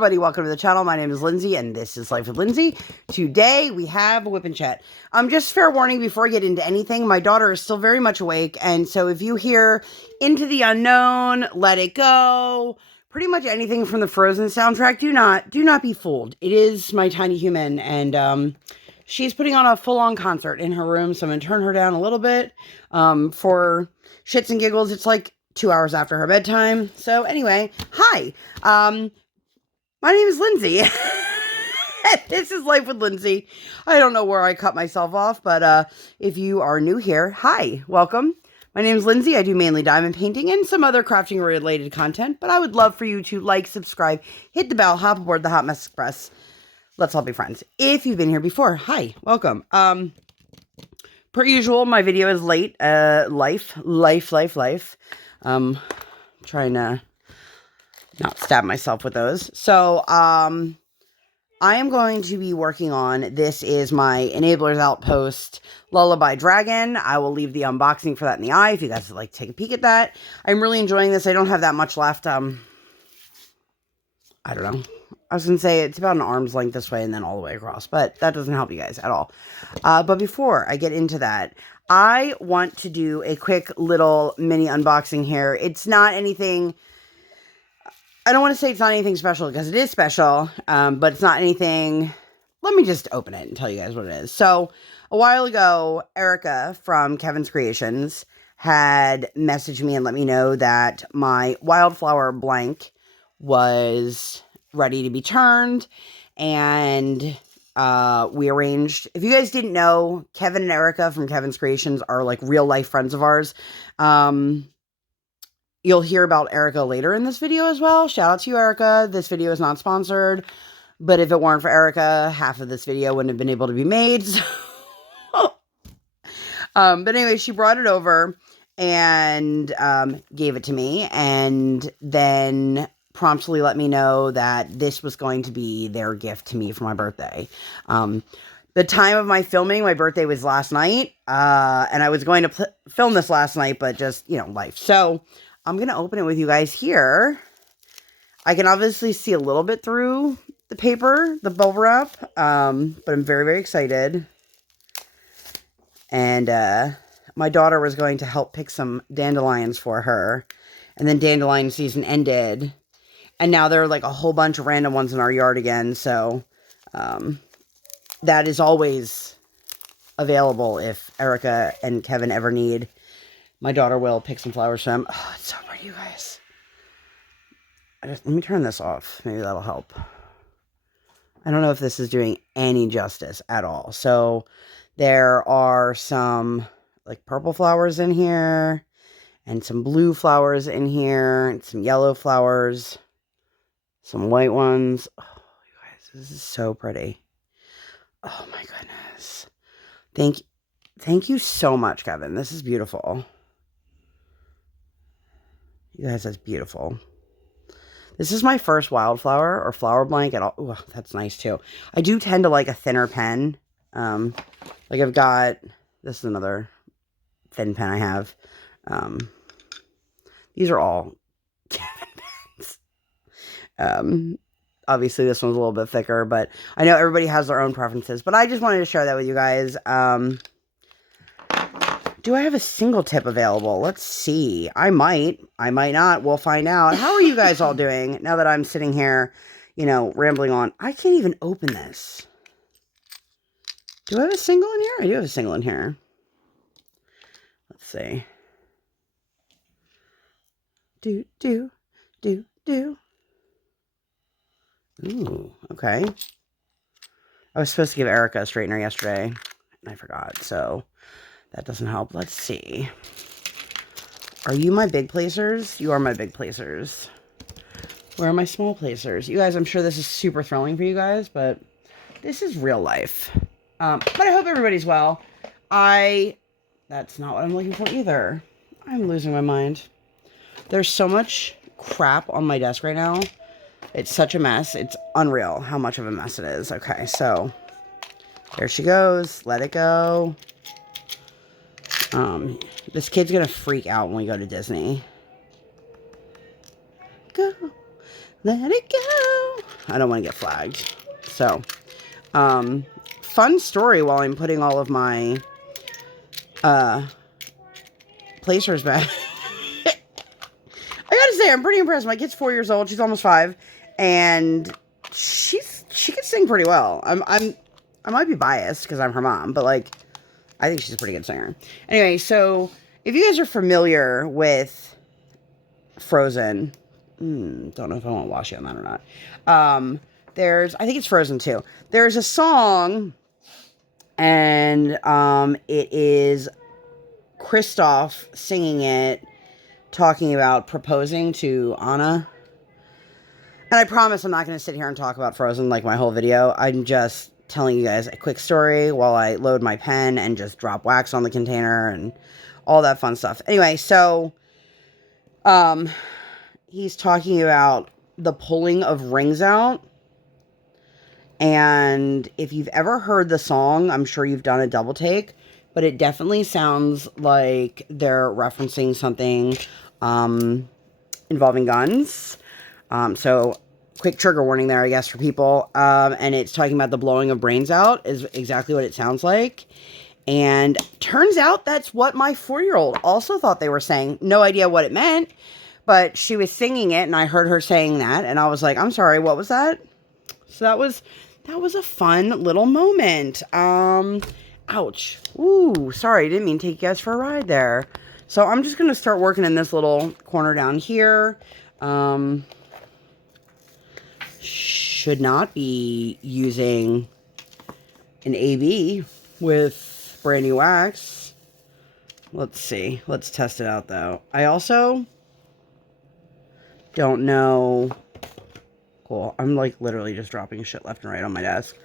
everybody, welcome to the channel. My name is Lindsay and this is Life with Lindsay. Today we have a WIP Chat. Just fair warning before I get into anything, my daughter is still very much awake, and so if you hear Into the Unknown, Let It Go, pretty much anything from the Frozen soundtrack, do not be fooled. It is my tiny human, and she's putting on a full-on concert in her room, so I'm going to turn her down a little bit. For shits and giggles, it's like 2 hours after her bedtime. So anyway, hi. My name is Lindsay. This is Life with Lindsay. I don't know where I cut myself off, but if you are new here, hi, welcome. My name is Lindsay. I do mainly diamond painting and some other crafting related content, but I would love for you to like, subscribe, hit the bell, hop aboard the Hot Mess Express. Let's all be friends. If you've been here before, hi, welcome. Per usual, my video is late. Life. Trying to not stab myself with those. So, I am going to be working on, this is my Enablers Outpost Lullaby Dragon. I will leave the unboxing for that in the eye if you guys would like to take a peek at that. I'm really enjoying this. I don't have that much left. I don't know. I was going to say it's about an arm's length this way and then all the way across, but that doesn't help you guys at all. But before I get into that, I want to do a quick little mini unboxing here. It's not anything, I don't want to say it's not anything special because it is special, but it's not anything. Let me just open it and tell you guys what it is. So a while ago, Erica from Kevin's Creations had messaged me and let me know that my wildflower blank was ready to be turned, and we arranged. If you guys didn't know, Kevin and Erica from Kevin's Creations are like real life friends of ours. You'll hear about Erica later in this video as well. Shout out to you, Erica. This video is not sponsored, but if it weren't for Erica, half of this video wouldn't have been able to be made. So but anyway, she brought it over and gave it to me, and then promptly let me know that this was going to be their gift to me for my birthday. The time of my filming, my birthday was last night, and I was going to film this last night, but just, you know, life. So I'm going to open it with you guys here. I can obviously see a little bit through the paper, the bubble wrap, but I'm very, very excited. And my daughter was going to help pick some dandelions for her, and then dandelion season ended. And now there are like a whole bunch of random ones in our yard again. So that is always available if Erica and Kevin ever need. My daughter will pick some flowers for them. Oh, it's so pretty, you guys. Let me turn this off. Maybe that'll help. I don't know if this is doing any justice at all. So there are some like purple flowers in here, and some blue flowers in here, and some yellow flowers. Some white ones. Oh, you guys, this is so pretty. Oh my goodness. Thank you so much, Kevin. This is beautiful. You guys, that's beautiful. This is my first wildflower or flower blank at all. Ooh, that's nice too. I do tend to like a thinner pen. Like I've got, this is another thin pen I have. These are all obviously this one's a little bit thicker, but I know everybody has their own preferences, but I just wanted to share that with you guys. Do I have a single tip available? Let's see. I might not. We'll find out. How are you guys all doing now that I'm sitting here, you know, rambling on? I can't even open this. Do I have a single in here? I do have a single in here. Let's see. Do. Ooh, okay. I was supposed to give Erica a straightener yesterday, and I forgot, so that doesn't help. Let's see. Are you my big placers? You are my big placers. Where are my small placers? You guys, I'm sure this is super thrilling for you guys, but this is real life. But I hope everybody's well. That's not what I'm looking for either. I'm losing my mind. There's so much crap on my desk right now. It's such a mess. It's unreal how much of a mess it is. Okay, so there she goes. Let it go. This kid's gonna freak out when we go to Disney. Go. Let it go. I don't want to get flagged. So, fun story while I'm putting all of my placers back. I gotta say, I'm pretty impressed. My kid's 4 years old. She's almost 5, and she can sing pretty well. I might be biased because I'm her mom, but like, I think she's a pretty good singer. Anyway, so if you guys are familiar with Frozen, don't know if I want to wash you on that or not. I think it's Frozen 2. There's a song, and it is Kristoff singing it, talking about proposing to Anna. And I promise I'm not going to sit here and talk about Frozen like my whole video. I'm just telling you guys a quick story while I load my pen and just drop wax on the container and all that fun stuff. Anyway, so he's talking about the pulling of rings out. And if you've ever heard the song, I'm sure you've done a double take, but it definitely sounds like they're referencing something involving guns. So quick trigger warning there, I guess, for people. And it's talking about the blowing of brains out is exactly what it sounds like. And turns out that's what my 4-year-old also thought they were saying. No idea what it meant, but she was singing it and I heard her saying that. And I was like, I'm sorry, what was that? So that was a fun little moment. Ouch. Ooh, sorry, didn't mean to take you guys for a ride there. So I'm just going to start working in this little corner down here. Should not be using an AB with brand new wax. Let's see. Let's test it out, though. I also don't know. Cool. I'm like literally just dropping shit left and right on my desk.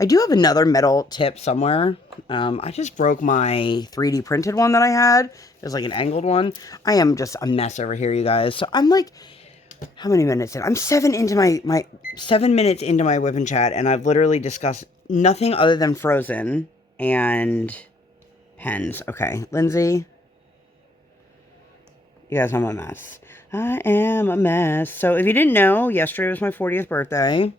I do have another metal tip somewhere. I just broke my 3D printed one that I had. It was like an angled one. I am just a mess over here, you guys. So I'm like, how many minutes in? I'm 7 minutes into my WIP Chat, and I've literally discussed nothing other than Frozen and pens. Okay, Lindsay. You guys, I'm a mess. I am a mess. So if you didn't know, yesterday was my 40th birthday.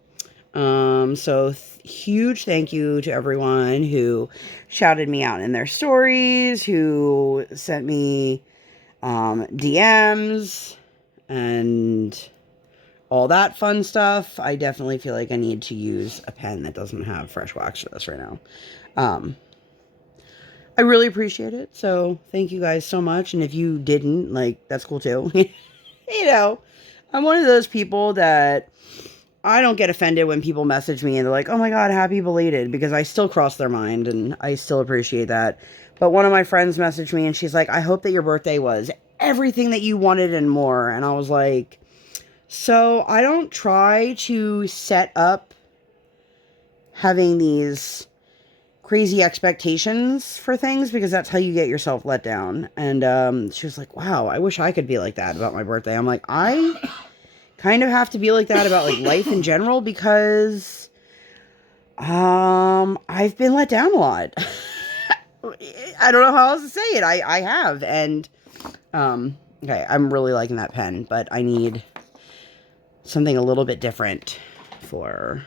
So huge thank you to everyone who shouted me out in their stories, who sent me DMs and all that fun stuff. I definitely feel like I need to use a pen that doesn't have fresh wax for this right now. I really appreciate it. So thank you guys so much. And if you didn't, like, that's cool too. You know, I'm one of those people that I don't get offended when people message me and they're like, oh my God, happy belated, because I still cross their mind and I still appreciate that. But one of my friends messaged me and she's like, I hope that your birthday was everything that you wanted and more. And I was like, so I don't try to set up having these crazy expectations for things, because that's how you get yourself let down. And she was like, wow, I wish I could be like that about my birthday. I'm like, I kind of have to be like that about like life in general, because I've been let down a lot. I don't know how else to say it. I have. And okay, I'm really liking that pen, but I need something a little bit different for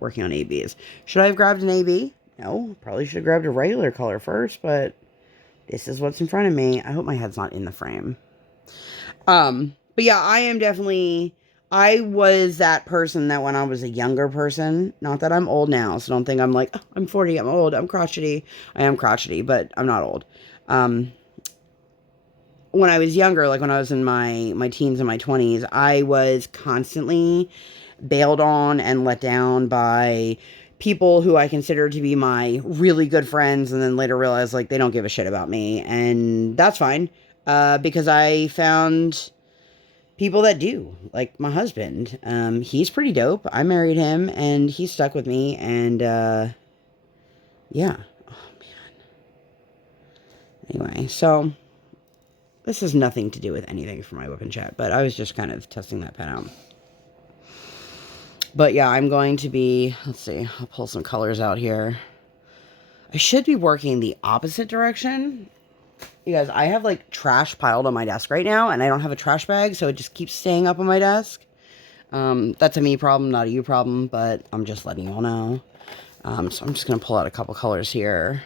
working on ABs. Should I have grabbed an AB? No, probably should have grabbed a regular color first, but this is what's in front of me. I hope my head's not in the frame. But yeah, I was that person that when I was a younger person, not that I'm old now, so don't think I'm like, oh, I'm 40, I'm old, I'm crotchety. I am crotchety, but I'm not old. When I was younger, like when I was in my teens and my 20s, I was constantly bailed on and let down by people who I considered to be my really good friends, and then later realized like they don't give a shit about me, and that's fine, because I found people that do, like my husband. He's pretty dope. I married him and he stuck with me, and yeah. Oh man. Anyway, so this has nothing to do with anything for my WIP Chat, but I was just kind of testing that pen out. But yeah, I'm going to be, let's see, I'll pull some colors out here. I should be working the opposite direction. You guys, I have like trash piled on my desk right now, and I don't have a trash bag, so it just keeps staying up on my desk. That's a me problem, not a you problem, but I'm just letting you all know. So I'm just going to pull out a couple colors here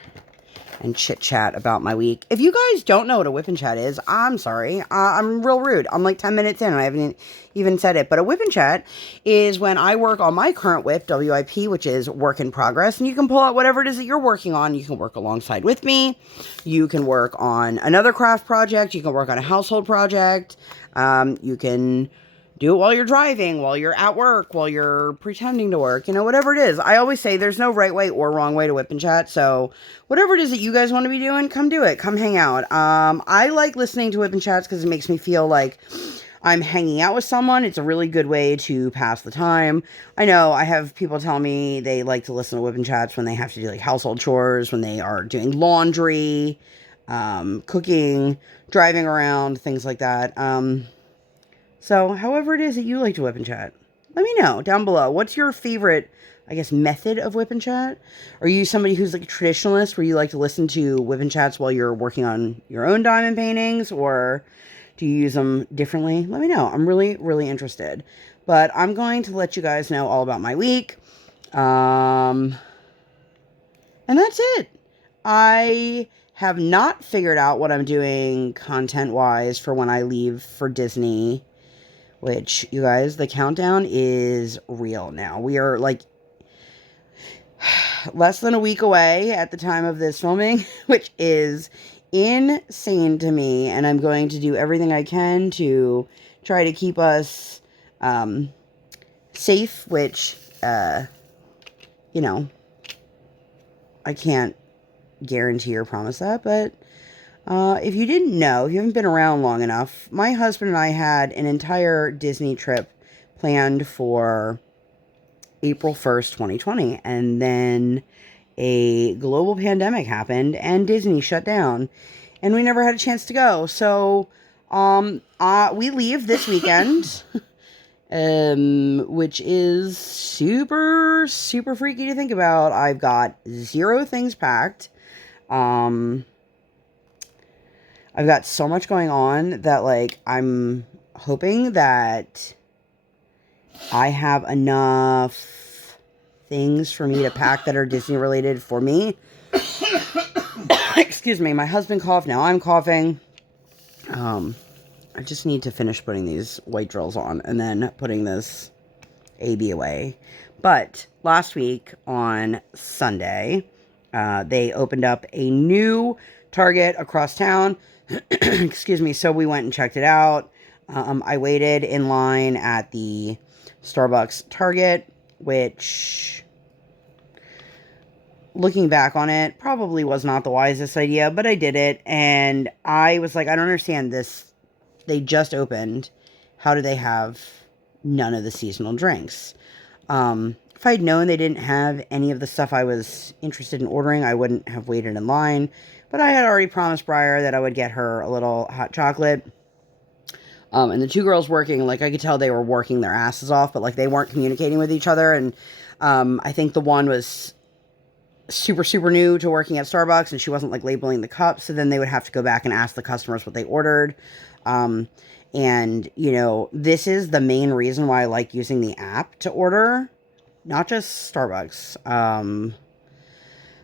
and chit chat about my week. If you guys don't know what a WIP Chat is, I'm sorry. I'm real rude. I'm like 10 minutes in and I haven't even said it. But a WIP Chat is when I work on my current WIP, WIP, which is work in progress. And you can pull out whatever it is that you're working on. You can work alongside with me. You can work on another craft project. You can work on a household project. You can do it while you're driving, while you're at work, while you're pretending to work, you know, whatever it is. I always say there's no right way or wrong way to WIP Chat. So whatever it is that you guys want to be doing, come do it. Come hang out. I like listening to WIP Chats because it makes me feel like I'm hanging out with someone. It's a really good way to pass the time. I know I have people tell me they like to listen to WIP Chats when they have to do like household chores, when they are doing laundry, cooking, driving around, things like that. So, however it is that you like to WIP Chat, let me know down below. What's your favorite, I guess, method of WIP Chat? Are you somebody who's like a traditionalist where you like to listen to WIP Chats while you're working on your own diamond paintings? Or do you use them differently? Let me know. I'm really, really interested. But I'm going to let you guys know all about my week. And that's it. I have not figured out what I'm doing content-wise for when I leave for Disney. Which, you guys, the countdown is real now. We are, like, less than a week away at the time of this filming, which is insane to me. And I'm going to do everything I can to try to keep us safe, which, you know, I can't guarantee or promise that, but if you didn't know, if you haven't been around long enough, my husband and I had an entire Disney trip planned for April 1st, 2020. And then a global pandemic happened and Disney shut down. And we never had a chance to go. So we leave this weekend, which is super, super freaky to think about. I've got 0 things packed. I've got so much going on that, like, I'm hoping that I have enough things for me to pack that are Disney related for me. Excuse me, my husband coughed, now I'm coughing. I just need to finish putting these white drills on and then putting this AB away. But last week on Sunday, they opened up a new Target across town. Excuse me. So we went and checked it out. I waited in line at the Starbucks Target, which, looking back on it, probably was not the wisest idea, but I did it. And I was like, I don't understand this. They just opened. How do they have none of the seasonal drinks? If I'd known they didn't have any of the stuff I was interested in ordering, I wouldn't have waited in line. But I had already promised Briar that I would get her a little hot chocolate. And the 2 girls working, like, I could tell they were working their asses off, but, like, they weren't communicating with each other. And I think the one was super, super new to working at Starbucks, and she wasn't, like, labeling the cups. So then they would have to go back and ask the customers what they ordered. And, you know, this is the main reason why I like using the app to order. Not just Starbucks.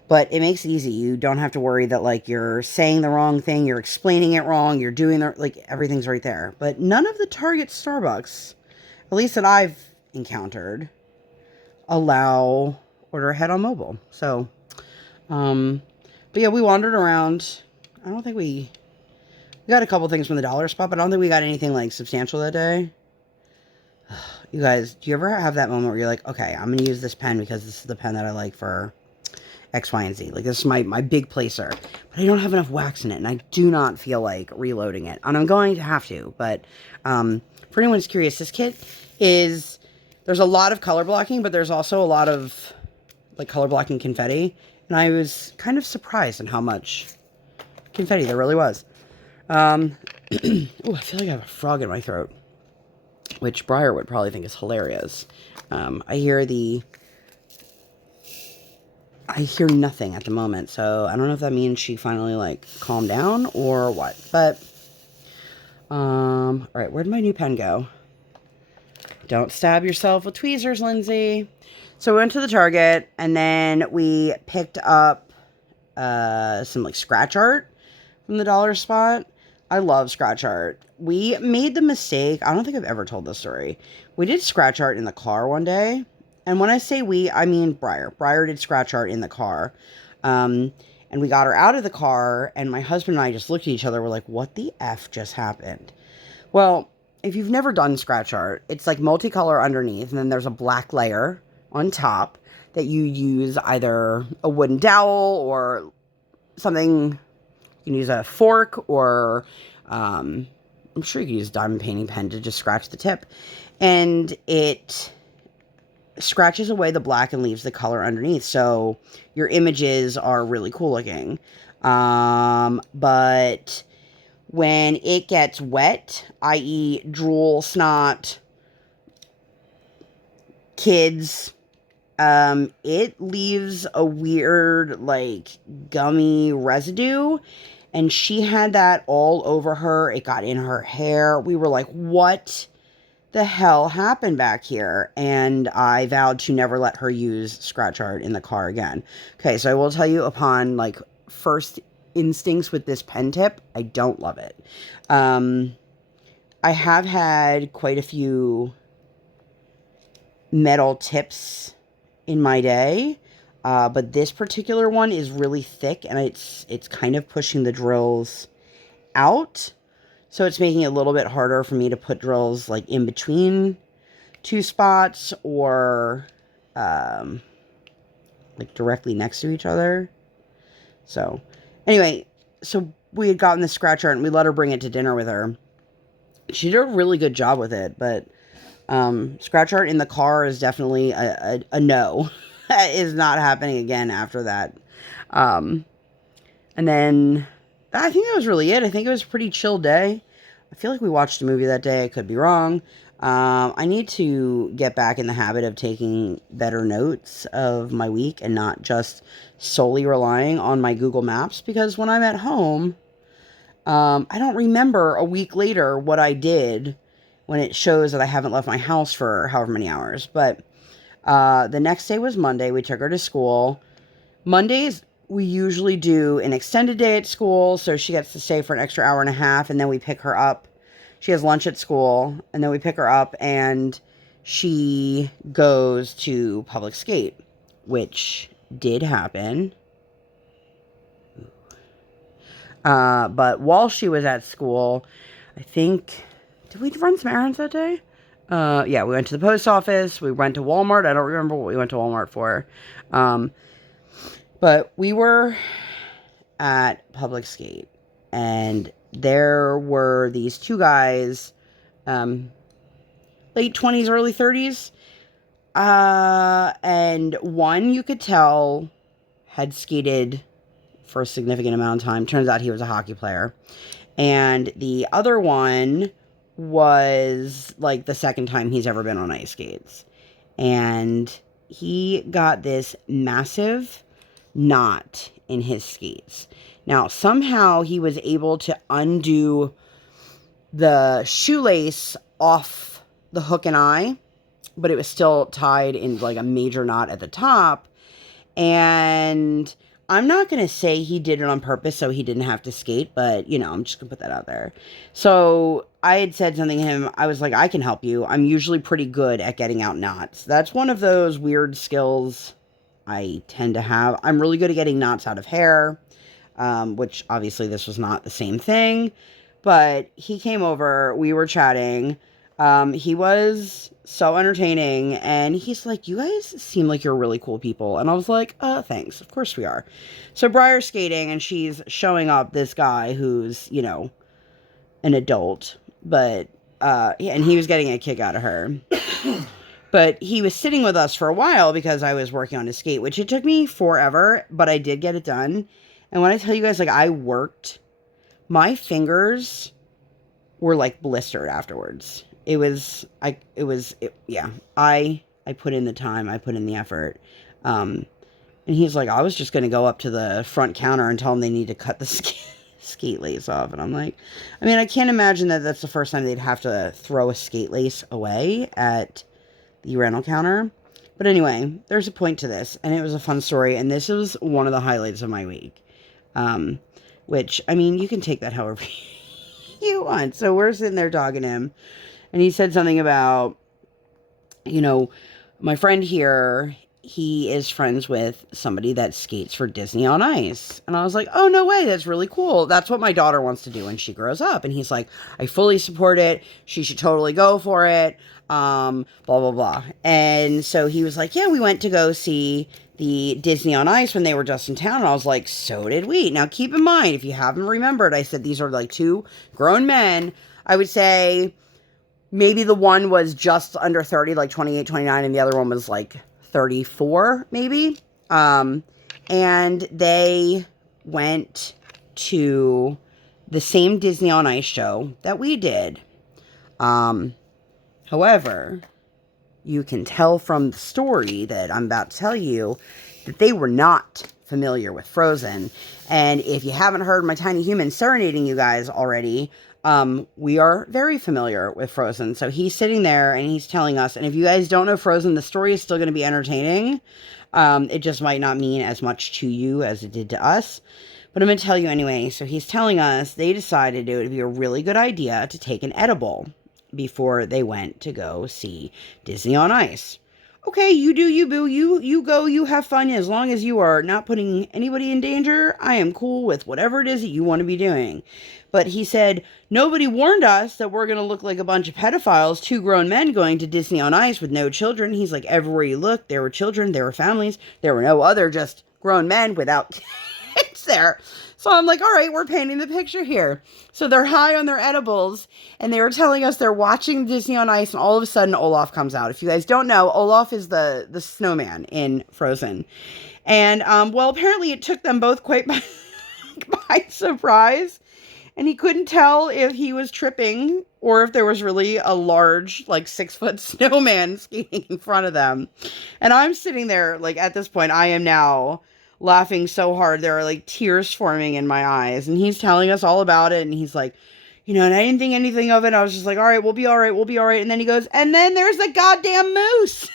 But it makes it easy. You don't have to worry that, like, you're saying the wrong thing, you're explaining it wrong, you're doing the, like, everything's right there. But none of the Target Starbucks, at least that I've encountered, allow order ahead on mobile. So, but yeah, we wandered around. I don't think we got a couple things from the dollar spot, but I don't think we got anything, like, substantial that day. You guys, do you ever have that moment where you're like, okay, I'm going to use this pen because this is the pen that I like for X, Y, and Z. Like, this is my big placer. But I don't have enough wax in it, and I do not feel like reloading it. And I'm going to have to. But for anyone who's curious, this kit is, there's a lot of color blocking, but there's also a lot of, like, color blocking confetti. And I was kind of surprised at how much confetti there really was. Oh, I feel like I have a frog in my throat, which Briar would probably think is hilarious. I hear the I hear nothing at the moment, so I don't know if that means she finally, like, calmed down or what. But, all right, where'd my new pen go? Don't stab yourself with tweezers, Lindsay. So we went to the Target, and then we picked up some, like, scratch art from the dollar spot. I love scratch art. We made the mistake. I don't think I've ever told this story. We did scratch art in the car one day. And when I say we, I mean Briar. Briar did scratch art in the car. And we got her out of the car, and my husband and I just looked at each other. We're like, what the F just happened? Well, if you've never done scratch art, it's like multicolor underneath, and then there's a black layer on top that you use either a wooden dowel or something. You can use a fork, or I'm sure you can use a diamond painting pen to just scratch the tip. And it scratches away the black and leaves the color underneath. So your images are really cool looking. But when it gets wet, i.e. drool, snot, kids, it leaves a weird, like, gummy residue. And she had that all over her. It got in her hair. We were like, what the hell happened back here? And I vowed to never let her use scratch art in the car again. Okay, so I will tell you, upon, like, first instincts with this pen tip, I don't love it. I have had quite a few metal tips in my day. But this particular one is really thick, and it's kind of pushing the drills out. So it's making it a little bit harder for me to put drills, like, in between two spots, or like, directly next to each other. So anyway, so we had gotten the scratch art, and we let her bring it to dinner with her. She did a really good job with it, but scratch art in the car is definitely a no. That is not happening again after that. And then I think that was really it. I think it was a pretty chill day. I feel like we watched a movie that day. I could be wrong. I need to get back in the habit of taking better notes of my week and not just solely relying on my Google Maps, because when I'm at home, I don't remember a week later what I did when it shows that I haven't left my house for however many hours. But the next day was Monday. We took her to school. Mondays, we usually do an extended day at school, so she gets to stay for an extra hour and a half, and then we pick her up. She has lunch at school, and then we pick her up, and she goes to public skate, which did happen. But while she was at school, I think, did we run some errands that day? Yeah, we went to the post office. We went to Walmart. I don't remember what we went to Walmart for. But we were at public skate, and there were these two guys, late 20s, early 30s. And one, you could tell, had skated for a significant amount of time. Turns out he was a hockey player. And the other one was, like, the second time he's ever been on ice skates. And he got this massive knot in his skates. Now, somehow he was able to undo the shoelace off the hook and eye, but it was still tied in, like, a major knot at the top. And I'm not going to say he did it on purpose so he didn't have to skate, but, you know, I'm just going to put that out there. So I had said something to him. I was like, I can help you. I'm usually pretty good at getting out knots. That's one of those weird skills I tend to have. I'm really good at getting knots out of hair, which obviously this was not the same thing. But he came over. We were chatting. He was so entertaining, and he's like, you guys seem like you're really cool people. And I was like, thanks. Of course we are. So Briar's skating, and she's showing up this guy who's, you know, an adult, but, and he was getting a kick out of her. But he was sitting with us for a while because I was working on his skate, which it took me forever, but I did get it done. And when I tell you guys, like, I worked, my fingers were, like, blistered afterwards. I put in the time, I put in the effort. And he's like, I was just going to go up to the front counter and tell them they need to cut the skate lace off. And I'm like, I mean, I can't imagine that that's the first time they'd have to throw a skate lace away at the rental counter. But anyway, there's a point to this, and it was a fun story, and this was one of the highlights of my week. Which, I mean, you can take that however you want. So we're sitting there dogging him, and he said something about, you know, my friend here, he is friends with somebody that skates for Disney on Ice. And I was like, oh, no way. That's really cool. That's what my daughter wants to do when she grows up. And he's like, I fully support it. She should totally go for it. Blah, blah, blah. And so he was like, yeah, we went to go see the Disney on Ice when they were just in town. And I was like, so did we. Now, keep in mind, if you haven't remembered, I said these are like two grown men. I would say maybe the one was just under 30, like 28, 29, and the other one was like 34, maybe. And they went to the same Disney on Ice show that we did. However, you can tell from the story that I'm about to tell you that they were not familiar with Frozen. And if you haven't heard my tiny human serenading you guys already, we are very familiar with Frozen. So he's sitting there and he's telling us, and if you guys don't know Frozen, the story is still going to be entertaining. It just might not mean as much to you as it did to us. But I'm going to tell you anyway. So he's telling us they decided it would be a really good idea to take an edible before they went to go see Disney on Ice. Okay, you do you, boo. You go, you have fun. As long as you are not putting anybody in danger, I am cool with whatever it is that you want to be doing. But he said, nobody warned us that we're going to look like a bunch of pedophiles, two grown men going to Disney on Ice with no children. He's like, everywhere you look, there were children, there were families, there were no other just grown men without kids there. So I'm like, all right, we're painting the picture here. So they're high on their edibles, and they were telling us they're watching Disney on Ice, and all of a sudden Olaf comes out. If you guys don't know, Olaf is the snowman in Frozen. And, well, apparently it took them both quite by surprise. And he couldn't tell if he was tripping or if there was really a large, like, 6-foot snowman skating in front of them. And I'm sitting there, like, at this point, I am now laughing so hard. There are, like, tears forming in my eyes. And he's telling us all about it. And he's like, you know, and I didn't think anything of it. I was just like, all right, we'll be all right. We'll be all right. And then he goes, and then there's a goddamn moose.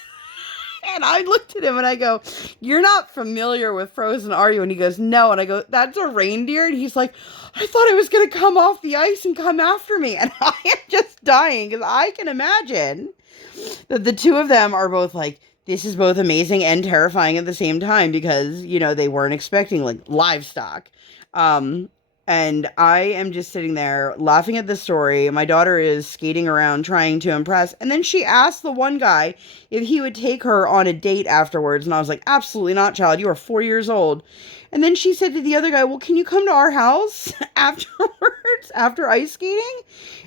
And I looked at him and I go, you're not familiar with Frozen, are you? And he goes, no. And I go, that's a reindeer? And he's like, I thought it was going to come off the ice and come after me. And I am just dying because I can imagine that the two of them are both like, this is both amazing and terrifying at the same time because, you know, they weren't expecting like livestock. And I am just sitting there laughing at the story. My daughter is skating around trying to impress. And then she asked the one guy if he would take her on a date afterwards. And I was like, absolutely not, child. You are 4 years old. And then she said to the other guy, well, can you come to our house afterwards, after ice skating?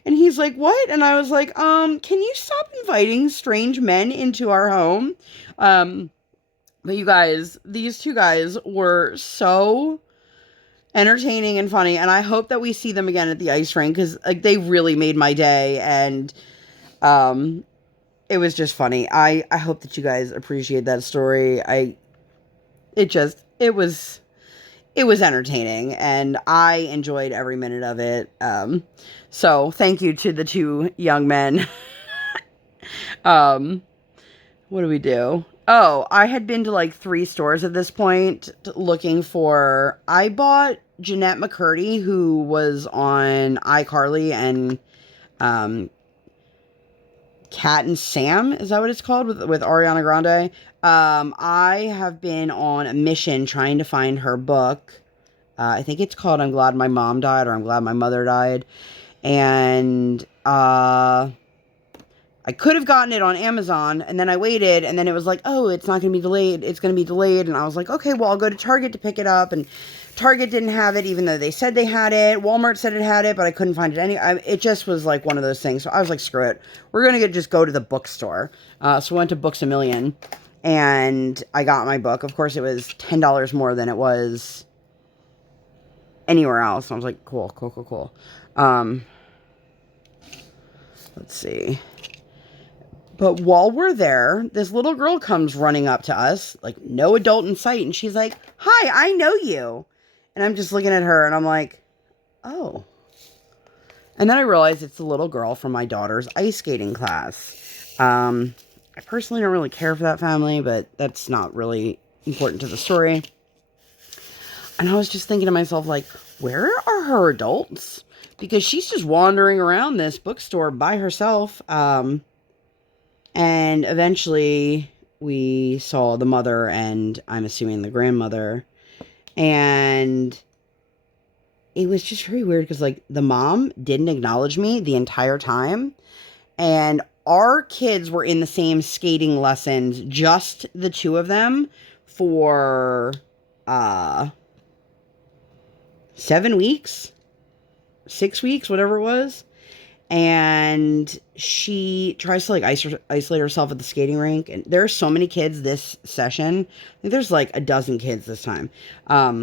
And he's like, what? And I was like, can you stop inviting strange men into our home? But you guys, these two guys were so entertaining and funny, and I hope that we see them again at the ice rink because like they really made my day, and it was just funny. I hope that you guys appreciate that story. It was entertaining, and I enjoyed every minute of it. So thank you to the two young men. What do we do? Oh, I had been to like 3 stores at this point looking for... I bought Jeanette McCurdy, who was on iCarly and Cat and Sam. Is that what it's called? With Ariana Grande. I have been on a mission trying to find her book. I think it's called I'm Glad My Mom Died or I'm Glad My Mother Died. And I could have gotten it on Amazon, and then I waited, and then it was like, oh, it's not going to be delayed. It's going to be delayed. And I was like, okay, well, I'll go to Target to pick it up. And Target didn't have it, even though they said they had it. Walmart said it had it, but I couldn't find it it just was like one of those things. So I was like, screw it. We're going to just go to the bookstore. So I went to Books A Million, and I got my book. Of course, it was $10 more than it was anywhere else. And I was like, cool. Let's see. But while we're there, this little girl comes running up to us, like no adult in sight. And she's like, "Hi, I know you." And I'm just looking at her and I'm like, "Oh." And then I realized it's the little girl from my daughter's ice skating class. I personally don't really care for that family, but that's not really important to the story. And I was just thinking to myself, like, where are her adults? Because she's just wandering around this bookstore by herself. And eventually we saw the mother and I'm assuming the grandmother. And it was just very weird because, like, the mom didn't acknowledge me the entire time. And our kids were in the same skating lessons, just the two of them, for 7 weeks, 6 weeks, whatever it was. And she tries to, like, isolate herself at the skating rink. And there are so many kids this session. I think there's like a dozen kids this time,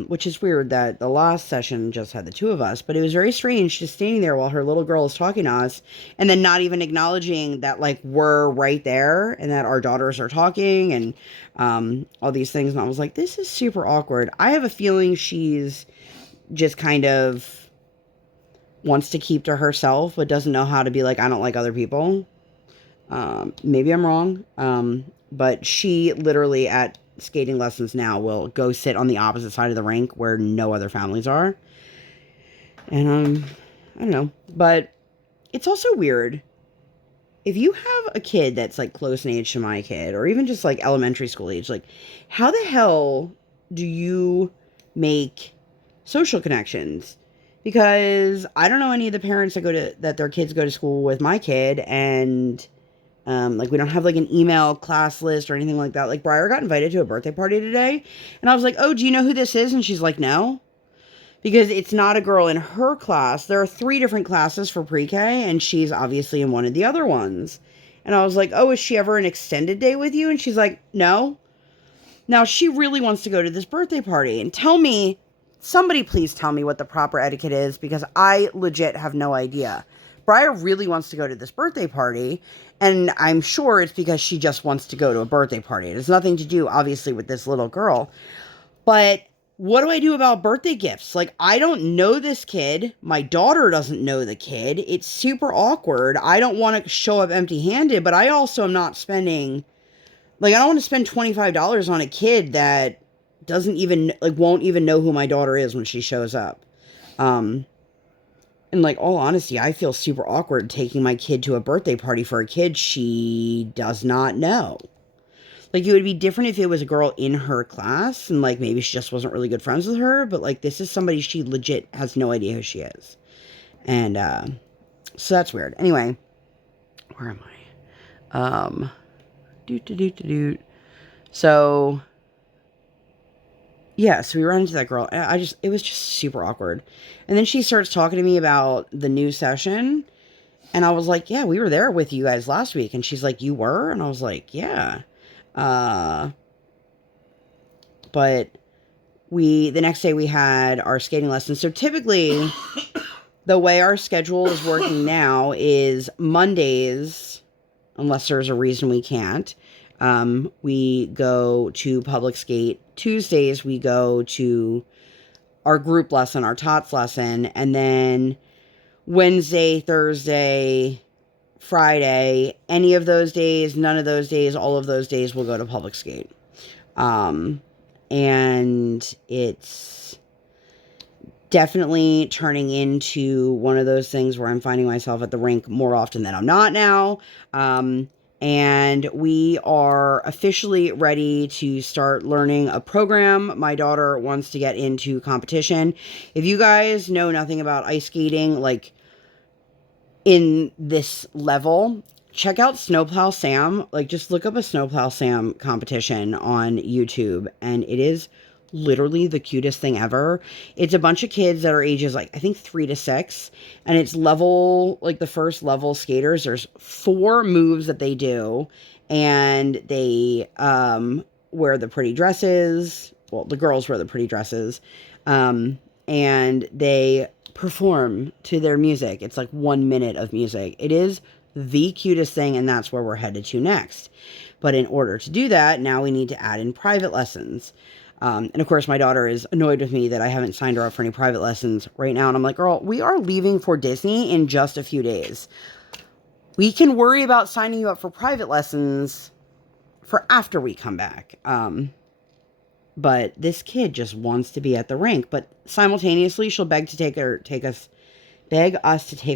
which is weird that the last session just had the two of us. But it was very strange just standing there while her little girl is talking to us and then not even acknowledging that, like, we're right there and that our daughters are talking and all these things. And I was like, this is super awkward. I have a feeling she's just kind of wants to keep to herself, but doesn't know how to be like, I don't like other people. Maybe I'm wrong. But she literally at skating lessons now will go sit on the opposite side of the rink where no other families are. And, I don't know, but it's also weird. If you have a kid that's like close in age to my kid, or even just like elementary school age, like how the hell do you make social connections? Because I don't know any of the parents that their kids go to school with my kid, and like we don't have like an email class list or anything like that. Like Briar got invited to a birthday party today, and I was like, "Oh, do you know who this is?" And she's like, "No," because it's not a girl in her class. There are 3 different classes for pre-K, and she's obviously in one of the other ones. And I was like, "Oh, is she ever an extended day with you?" And she's like, "No." Now she really wants to go to this birthday party, and somebody please tell me what the proper etiquette is, because I legit have no idea. Briar really wants to go to this birthday party, and I'm sure it's because she just wants to go to a birthday party. It has nothing to do, obviously, with this little girl. But what do I do about birthday gifts? Like, I don't know this kid. My daughter doesn't know the kid. It's super awkward. I don't want to show up empty-handed, but I also am not spending... Like, I don't want to spend $25 on a kid that doesn't even, like, won't even know who my daughter is when she shows up. And, like, all honesty, I feel super awkward taking my kid to a birthday party for a kid she does not know. Like, it would be different if it was a girl in her class, and, like, maybe she just wasn't really good friends with her, but, like, this is somebody she legit has no idea who she is. And, so that's weird. Anyway, where am I? So... yeah, so we ran into that girl. It was just super awkward. And then she starts talking to me about the new session. And I was like, yeah, we were there with you guys last week. And she's like, you were? And I was like, yeah. But the next day we had our skating lesson. So typically, the way our schedule is working now is Mondays, unless there's a reason we can't, we go to public skate. Tuesdays, we go to our group lesson, our TOTS lesson. And then Wednesday, Thursday, Friday, any of those days, none of those days, all of those days, we'll go to public skate. And it's definitely turning into one of those things where I'm finding myself at the rink more often than I'm not now. And we are officially ready to start learning a program. My daughter wants to get into competition. If you guys know nothing about ice skating, like in this level, check out Snowplow Sam. Like, just look up a Snowplow Sam competition on YouTube, and it is literally the cutest thing ever. It's a bunch of kids that are ages, like, I think 3 to 6, and it's level, like, the first level skaters. There's 4 moves that they do, and they wear the pretty dresses. Well, the girls wear the pretty dresses, and they perform to their music. It's like 1 minute of music. It is the cutest thing, and that's where we're headed to next. But in order to do that, now we need to add in private lessons. And of course, my daughter is annoyed with me that I haven't signed her up for any private lessons right now. And I'm like, girl, we are leaving for Disney in just a few days. We can worry about signing you up for private lessons for after we come back. But this kid just wants to be at the rink. But simultaneously, she'll beg us to take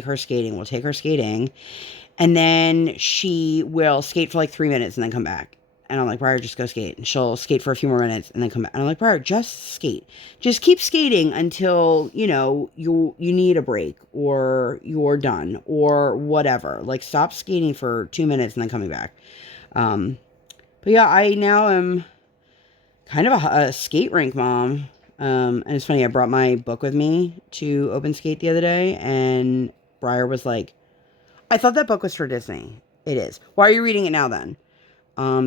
her skating. We'll take her skating. And then she will skate for like 3 minutes and then come back. And I'm like, Briar, just go skate. And she'll skate for a few more minutes and then come back. And I'm like, Briar, just skate. Just keep skating until, you need a break or you're done or whatever. Like, stop skating for 2 minutes and then coming back. But yeah, I now am kind of a skate rink mom. And it's funny, I brought my book with me to open skate the other day. And Briar was like, I thought that book was for Disney. It is. Why are you reading it now then?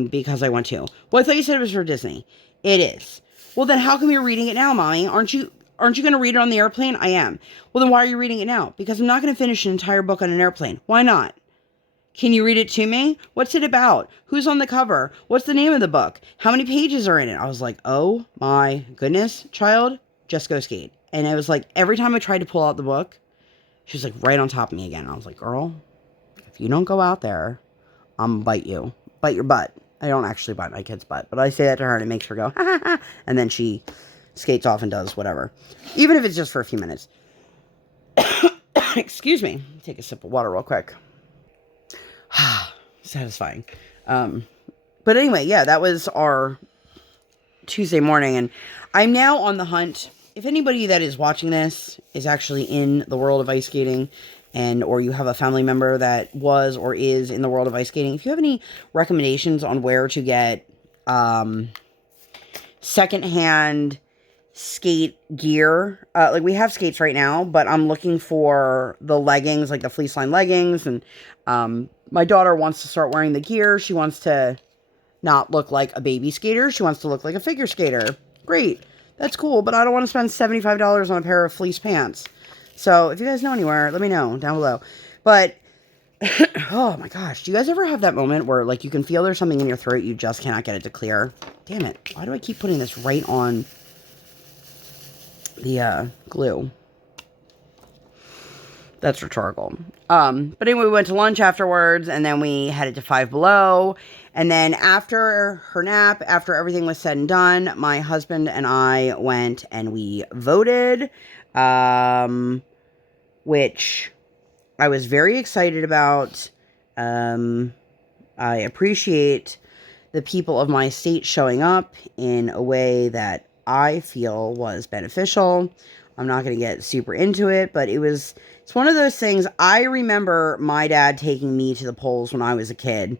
Because I want to. Well, I thought you said it was for Disney. It is. Well, then how come you're reading it now, Mommy? Aren't you going to read it on the airplane? I am. Well, then why are you reading it now? Because I'm not going to finish an entire book on an airplane. Why not? Can you read it to me? What's it about? Who's on the cover? What's the name of the book? How many pages are in it? I was like, oh my goodness, child, just go skate. And it was like, every time I tried to pull out the book, she was like right on top of me again. I was like, girl, if you don't go out there, I'm gonna bite you. Bite your butt. I don't actually bite my kid's butt, but I say that to her and it makes her go, ha ha ha. And then she skates off and does whatever. Even if it's just for a few minutes. Excuse me. Take a sip of water real quick. Satisfying. But anyway, yeah, that was our Tuesday morning. And I'm now on the hunt. If anybody that is watching this is actually in the world of ice skating, or you have a family member that was or is in the world of ice skating, if you have any recommendations on where to get secondhand skate gear, like we have skates right now, but I'm looking for the leggings, like the fleece line leggings, and my daughter wants to start wearing the gear. She wants to not look like a baby skater. She wants to look like a figure skater. Great. That's cool, but I don't want to spend $75 on a pair of fleece pants. So, if you guys know anywhere, let me know down below. But, oh my gosh, do you guys ever have that moment where, like, you can feel there's something in your throat, you just cannot get it to clear? Damn it, why do I keep putting this right on the glue? That's rhetorical. But anyway, we went to lunch afterwards, and then we headed to Five Below. And then after her nap, after everything was said and done, my husband and I went and we voted, which I was very excited about. I appreciate the people of my state showing up in a way that I feel was beneficial. I'm not going to get super into it, but it's one of those things. I remember my dad taking me to the polls when I was a kid.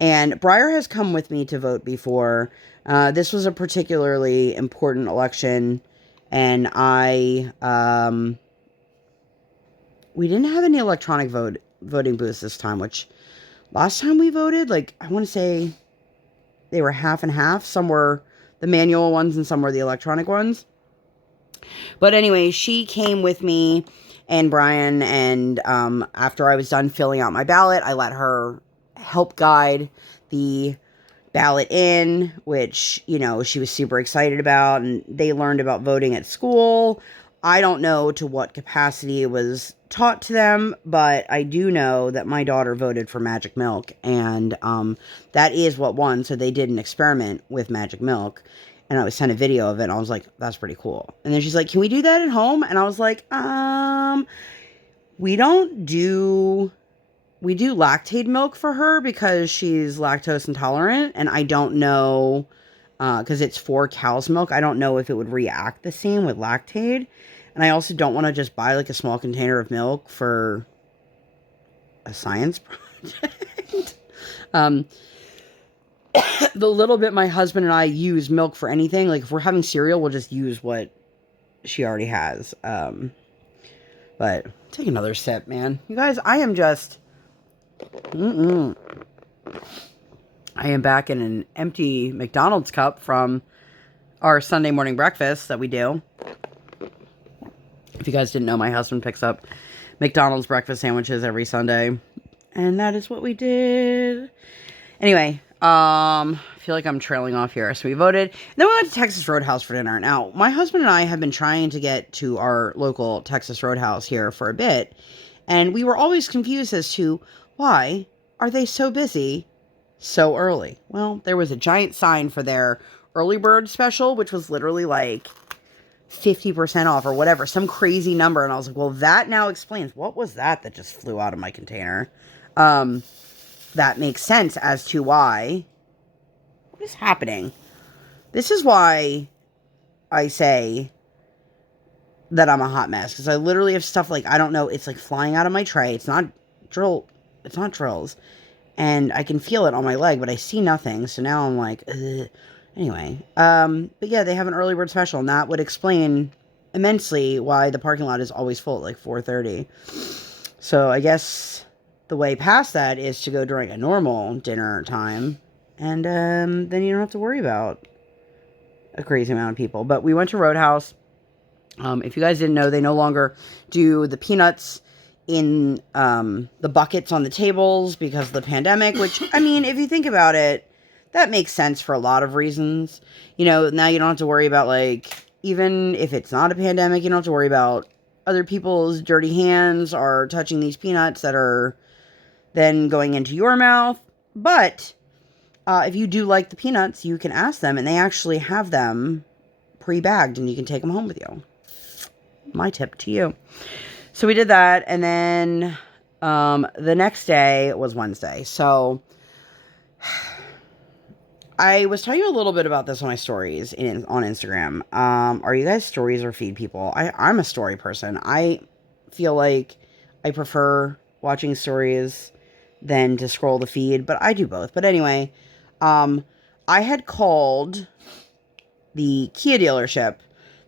And Briar has come with me to vote before. This was a particularly important election. And we didn't have any electronic voting booths this time, which last time we voted, like, I want to say they were half and half. Some were the manual ones and some were the electronic ones. But anyway, she came with me and Brian, and after I was done filling out my ballot, I let her help guide the ballot in, which, she was super excited about, and they learned about voting at school. I don't know to what capacity it was taught to them, but I do know that my daughter voted for Magic Milk, and that is what won, so they did an experiment with Magic Milk. And I was sent a video of it, and I was like, that's pretty cool. And then she's like, can we do that at home? And I was like, we do lactate milk for her because she's lactose intolerant. And I don't know, because it's for cow's milk, I don't know if it would react the same with lactate. And I also don't want to just buy like a small container of milk for a science project. The little bit my husband and I use milk for anything, like if we're having cereal, we'll just use what she already has. But take another sip, man. You guys, I am just, I am back in an empty McDonald's cup from our Sunday morning breakfast that we do. If you guys didn't know, my husband picks up McDonald's breakfast sandwiches every Sunday. And that is what we did. Anyway, I feel like I'm trailing off here. So we voted. Then we went to Texas Roadhouse for dinner. Now, my husband and I have been trying to get to our local Texas Roadhouse here for a bit. And we were always confused as to why are they so busy so early? Well, there was a giant sign for their early bird special, which was literally like 50% off or whatever, some crazy number. And I was like, well, that now explains what was that just flew out of my container. That makes sense as to why. What is happening? This is why I say that I'm a hot mess, because I literally have stuff like, I don't know, it's like flying out of my tray. It's not drills. And I can feel it on my leg, but I see nothing. So now I'm like, ugh. Anyway. But yeah, they have an early bird special, and that would explain immensely why the parking lot is always full at like 4:30. So I guess the way past that is to go during a normal dinner time, and then you don't have to worry about a crazy amount of people. But we went to Roadhouse. If you guys didn't know, they no longer do the peanuts in the buckets on the tables because of the pandemic, which, I mean, if you think about it, that makes sense for a lot of reasons. You know, now you don't have to worry about, like, even if it's not a pandemic, you don't have to worry about other people's dirty hands are touching these peanuts that are then going into your mouth. But if you do like the peanuts, you can ask them, and they actually have them pre-bagged, and you can take them home with you. My tip to you. So we did that, and then the next day was Wednesday. So I was telling you a little bit about this on my stories on Instagram. Are you guys stories or feed people? I'm a story person. I feel like I prefer watching stories than to scroll the feed, but I do both. But anyway, I had called the Kia dealership.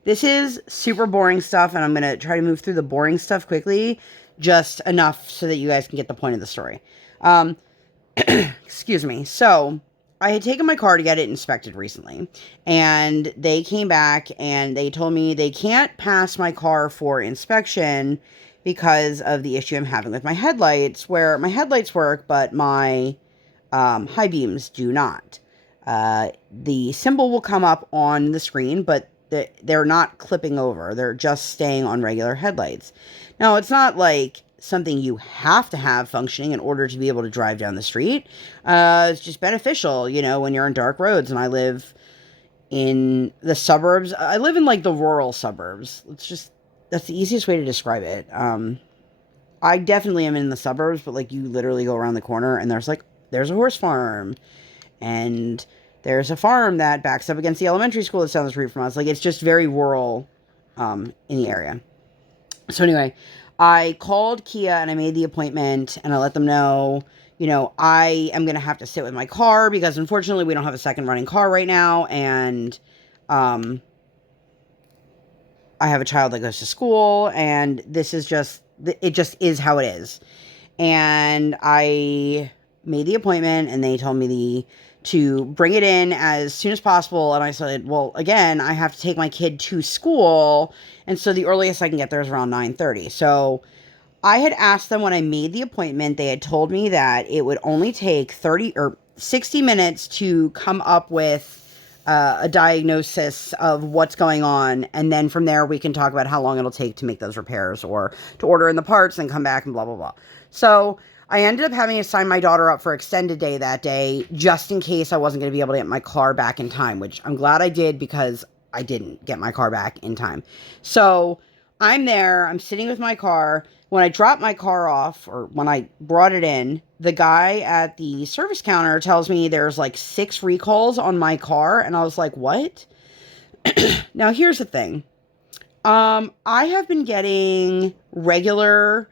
This is super boring stuff, and I'm going to try to move through the boring stuff quickly, just enough so that you guys can get the point of the story. Excuse me. So I had taken my car to get it inspected recently, and they came back and they told me they can't pass my car for inspection because of the issue I'm having with my headlights, where my headlights work, but my high beams do not. The symbol will come up on the screen, but they're not clipping over. They're just staying on regular headlights. Now, it's not like something you have to have functioning in order to be able to drive down the street. It's just beneficial, you know, when you're on dark roads. And I live in the suburbs. I live in like the rural suburbs. That's the easiest way to describe it. I definitely am in the suburbs, but like you literally go around the corner and there's a horse farm, and there's a farm that backs up against the elementary school that's down the street from us. Like, it's just very rural in the area. So anyway, I called Kia and I made the appointment, and I let them know, you know, I am going to have to sit with my car because unfortunately we don't have a second running car right now. And I have a child that goes to school, and this is it just is how it is. And I made the appointment, and they told me to bring it in as soon as possible. And I said, well, again, I have to take my kid to school, and so the earliest I can get there is around 9:30. So I had asked them when I made the appointment, they had told me that it would only take 30 or 60 minutes to come up with a diagnosis of what's going on, and then from there we can talk about how long it'll take to make those repairs or to order in the parts and come back and blah, blah, blah. So I ended up having to sign my daughter up for extended day that day, just in case I wasn't going to be able to get my car back in time, which I'm glad I did because I didn't get my car back in time. So I'm there, I'm sitting with my car. When I dropped my car off, or when I brought it in, the guy at the service counter tells me there's like 6 recalls on my car, and I was like, what? Now, here's the thing. I have been getting regular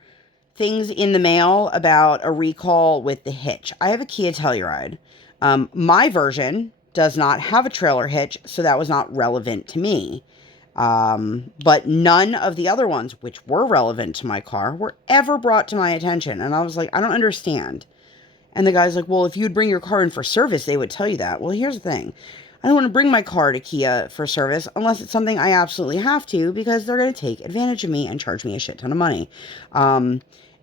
things in the mail about a recall with the hitch. I have a Kia Telluride. My version does not have a trailer hitch, so that was not relevant to me. But none of the other ones, which were relevant to my car, were ever brought to my attention. And I was like, I don't understand. And the guy's like, well, if you'd bring your car in for service, they would tell you that. Well, here's the thing. I don't want to bring my car to Kia for service unless it's something I absolutely have to, because they're going to take advantage of me and charge me a shit ton of money.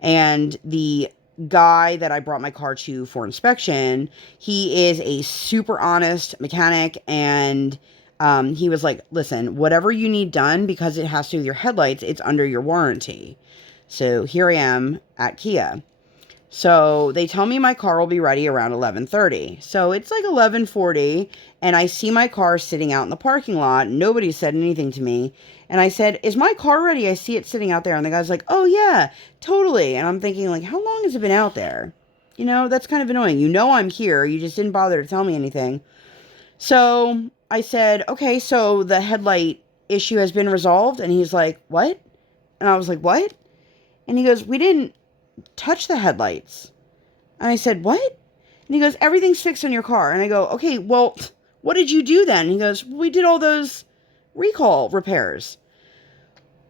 And the guy that I brought my car to for inspection, he is a super honest mechanic, and he was like, listen, whatever you need done, because it has to do with your headlights, it's under your warranty. So here I am at Kia. So they tell me my car will be ready around 11:30. So it's like 11:40, and I see my car sitting out in the parking lot. Nobody said anything to me. And I said, is my car ready? I see it sitting out there. And the guy's like, oh yeah, totally. And I'm thinking, like, how long has it been out there? You know, that's kind of annoying. You know I'm here. You just didn't bother to tell me anything. So I said, okay, so the headlight issue has been resolved. And he's like, what? And I was like, what? And he goes, we didn't touch the headlights. And I said, what? And he goes, everything's fixed on your car. And I go, okay, well, what did you do then? And he goes, we did all those recall repairs.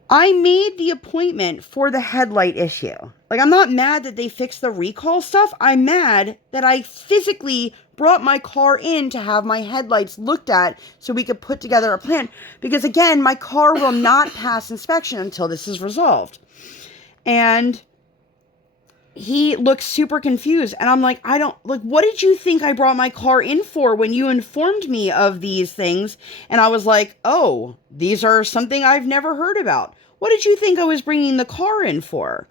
I made the appointment for the headlight issue. Like, I'm not mad that they fixed the recall stuff. I'm mad that I physically brought my car in to have my headlights looked at so we could put together a plan. Because again, my car will not pass inspection until this is resolved. And he looks super confused. And I'm like, what did you think I brought my car in for when you informed me of these things? And I was like, oh, these are something I've never heard about. What did you think I was bringing the car in for?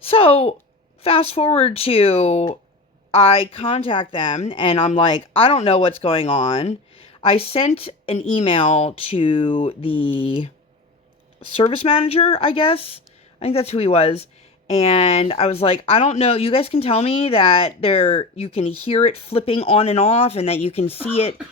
So fast forward to, I contact them and I'm like, I don't know what's going on. I sent an email to the service manager, I guess. I think that's who he was. And I was like, I don't know. You guys can tell me that you can hear it flipping on and off and that you can see it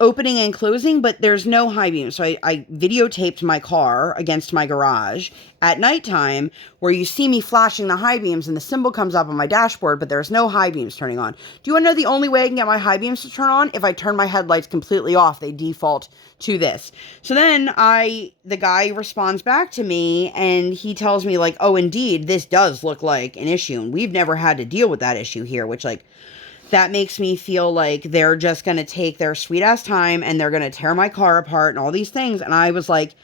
opening and closing, but there's no high beam. So I videotaped my car against my garage at nighttime where you see me flashing the high beams and the symbol comes up on my dashboard, but there's no high beams turning on. Do you want to know the only way I can get my high beams to turn on? If I turn my headlights completely off, they default to this. So then the guy responds back to me and he tells me like, oh, indeed, this does look like an issue. And we've never had to deal with that issue here, which like, that makes me feel like they're just going to take their sweet ass time and they're going to tear my car apart and all these things. And I was like,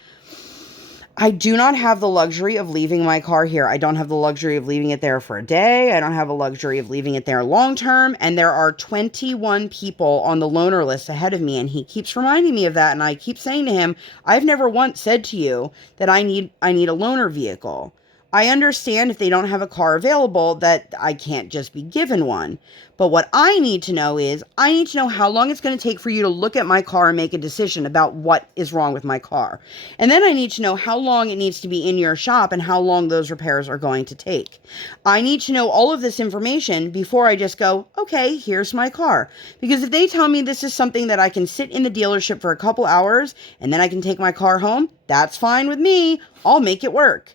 I do not have the luxury of leaving my car here. I don't have the luxury of leaving it there for a day. I don't have a luxury of leaving it there long term. And there are 21 people on the loaner list ahead of me. And he keeps reminding me of that. And I keep saying to him, I've never once said to you that I need a loaner vehicle. I understand if they don't have a car available that I can't just be given one. But what I need to know is, I need to know how long it's going to take for you to look at my car and make a decision about what is wrong with my car. And then I need to know how long it needs to be in your shop and how long those repairs are going to take. I need to know all of this information before I just go, okay, here's my car. Because if they tell me this is something that I can sit in the dealership for a couple hours and then I can take my car home, that's fine with me. I'll make it work.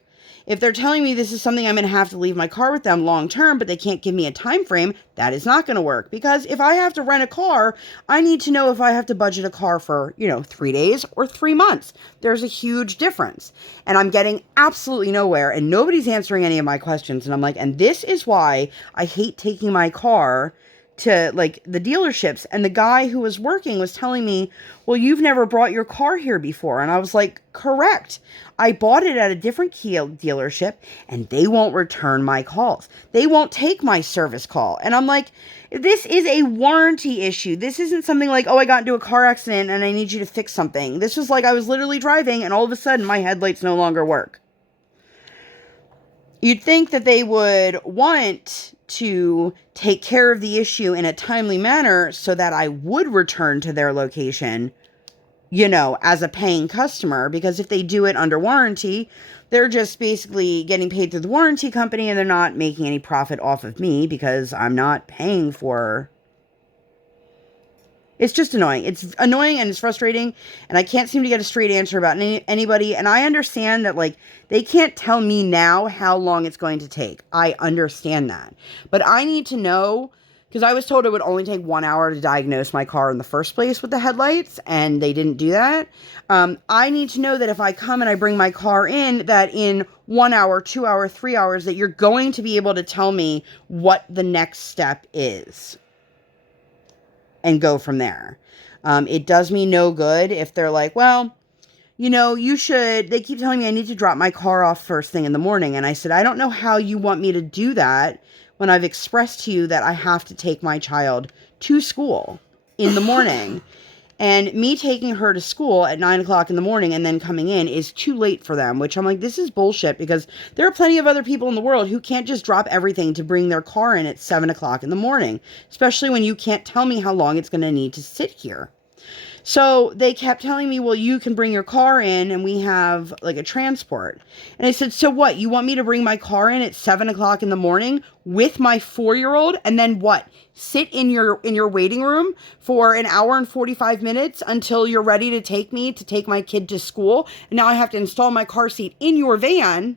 If they're telling me this is something I'm going to have to leave my car with them long term, but they can't give me a time frame, that is not going to work. Because if I have to rent a car, I need to know if I have to budget a car for, 3 days or 3 months. There's a huge difference. And I'm getting absolutely nowhere and nobody's answering any of my questions. And I'm like, and this is why I hate taking my car to like the dealerships. And the guy who was working was telling me, well, you've never brought your car here before. And I was like, correct. I bought it at a different Kia dealership and they won't return my calls. They won't take my service call. And I'm like, this is a warranty issue. This isn't something like, oh, I got into a car accident and I need you to fix something. This was like, I was literally driving and all of a sudden my headlights no longer work. You'd think that they would want to take care of the issue in a timely manner so that I would return to their location, as a paying customer, because if they do it under warranty, they're just basically getting paid through the warranty company and they're not making any profit off of me because I'm not paying for. It's just annoying. It's annoying and it's frustrating and I can't seem to get a straight answer about anybody. And I understand that they can't tell me now how long it's going to take. I understand that. But I need to know, because I was told it would only take 1 hour to diagnose my car in the first place with the headlights, and they didn't do that. I need to know that if I come and I bring my car in, that in 1 hour, 2 hours, 3 hours, that you're going to be able to tell me what the next step is and go from there. It does me no good if they're like, well, you know, they keep telling me I need to drop my car off first thing in the morning. And I said, I don't know how you want me to do that when I've expressed to you that I have to take my child to school in the morning. And me taking her to school at 9 o'clock in the morning and then coming in is too late for them, which I'm like, this is bullshit, because there are plenty of other people in the world who can't just drop everything to bring their car in at 7 o'clock in the morning, especially when you can't tell me how long it's going to need to sit here. So they kept telling me, well, you can bring your car in and we have like a transport. And I said, so what? You want me to bring my car in at 7 o'clock in the morning with my 4-year-old and then what? Sit in your waiting room for an hour and 45 minutes until you're ready to take my kid to school. And now I have to install my car seat in your van,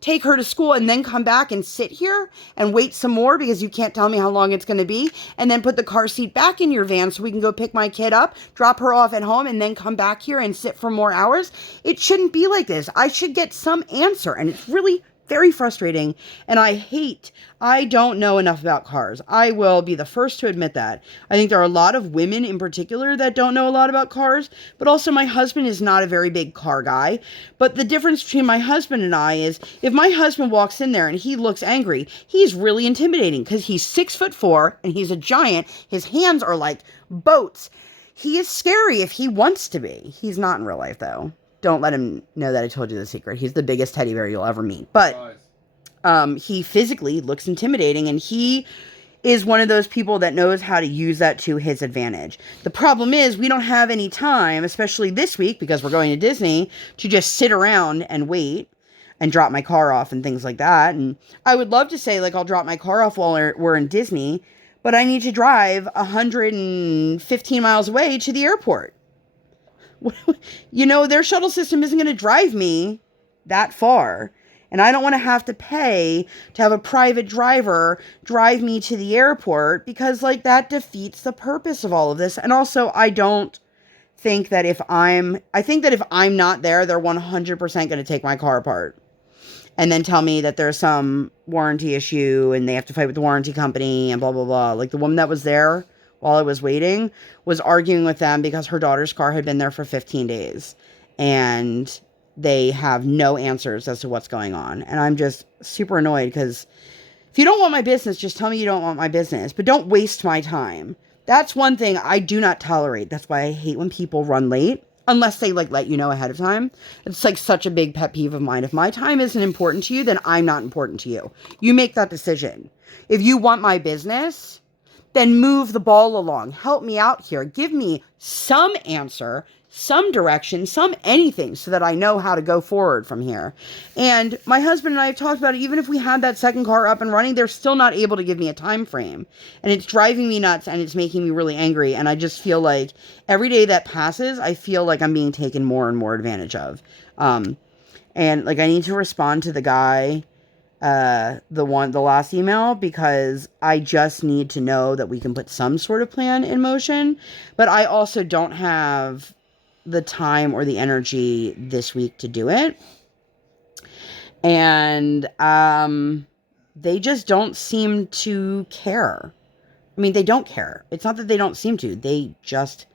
take her to school, and then come back and sit here and wait some more because you can't tell me how long it's going to be, and then put the car seat back in your van so we can go pick my kid up, drop her off at home, and then come back here and sit for more hours. It shouldn't be like this. I should get some answer, and it's really very frustrating, and I don't know enough about cars. I will be the first to admit that. I think there are a lot of women in particular that don't know a lot about cars, but also my husband is not a very big car guy. But the difference between my husband and I is if my husband walks in there and he looks angry, he's really intimidating because he's 6'4" and he's a giant. His hands are like boats. He is scary if he wants to be. He's not in real life though. Don't let him know that I told you the secret. He's the biggest teddy bear you'll ever meet. But he physically looks intimidating, and he is one of those people that knows how to use that to his advantage. The problem is we don't have any time, especially this week because we're going to Disney, to just sit around and wait and drop my car off and things like that. And I would love to say, like, I'll drop my car off while we're in Disney, but I need to drive 115 miles away to the airport. You know, their shuttle system isn't going to drive me that far. And I don't want to have to pay to have a private driver drive me to the airport because, like, that defeats the purpose of all of this. And also, I think that if I'm not there, they're 100% going to take my car apart and then tell me that there's some warranty issue and they have to fight with the warranty company and blah, blah, blah. Like, the woman that was there while I was waiting was arguing with them because her daughter's car had been there for 15 days and they have no answers as to what's going on. And I'm just super annoyed because if you don't want my business, just tell me you don't want my business, but don't waste my time. That's one thing I do not tolerate. That's why I hate when people run late, unless they like let you know ahead of time. It's like such a big pet peeve of mine. If my time isn't important to you, then I'm not important to you. You make that decision. If you want my business, then move the ball along. Help me out here. Give me some answer, some direction, some anything so that I know how to go forward from here. And my husband and I have talked about it. Even if we had that second car up and running, they're still not able to give me a time frame. And it's driving me nuts and it's making me really angry. And I just feel like every day that passes, I feel like I'm being taken more and more advantage of. And like I need to respond to the guy, the last email, because I just need to know that we can put some sort of plan in motion. But I also don't have the time or the energy this week to do it. And they just don't seem to care. I mean, they don't care. It's not that they don't seem to. They just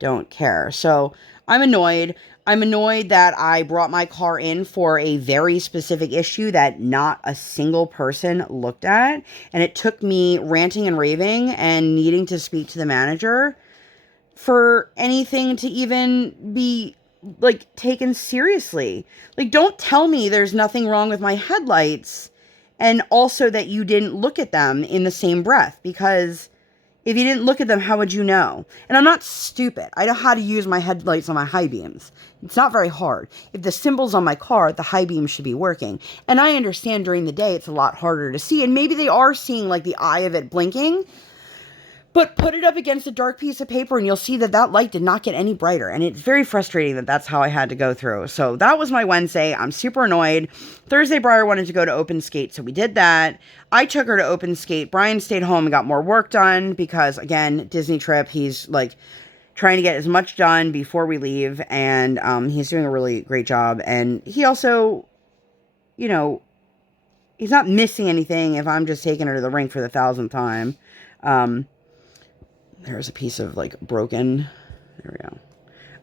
don't care. So I'm annoyed. I'm annoyed that I brought my car in for a very specific issue that not a single person looked at. And it took me ranting and raving and needing to speak to the manager for anything to even be, like, taken seriously. Like, don't tell me there's nothing wrong with my headlights and also that you didn't look at them in the same breath, because if you didn't look at them, how would you know? And I'm not stupid. I know how to use my headlights on my high beams. It's not very hard. If the symbol's on my car, the high beam should be working. And I understand during the day it's a lot harder to see, and maybe they are seeing, like, the eye of it blinking. But put it up against a dark piece of paper and you'll see that that light did not get any brighter. And it's very frustrating that that's how I had to go through. So that was my Wednesday. I'm super annoyed. Thursday, Briar wanted to go to Open Skate, so we did that. I took her to Open Skate. Brian stayed home and got more work done because, again, Disney trip. He's, like, trying to get as much done before we leave. And he's doing a really great job. And he also, you know, he's not missing anything if I'm just taking her to the rink for the 1,000th time. There's a piece of, like, broken. There we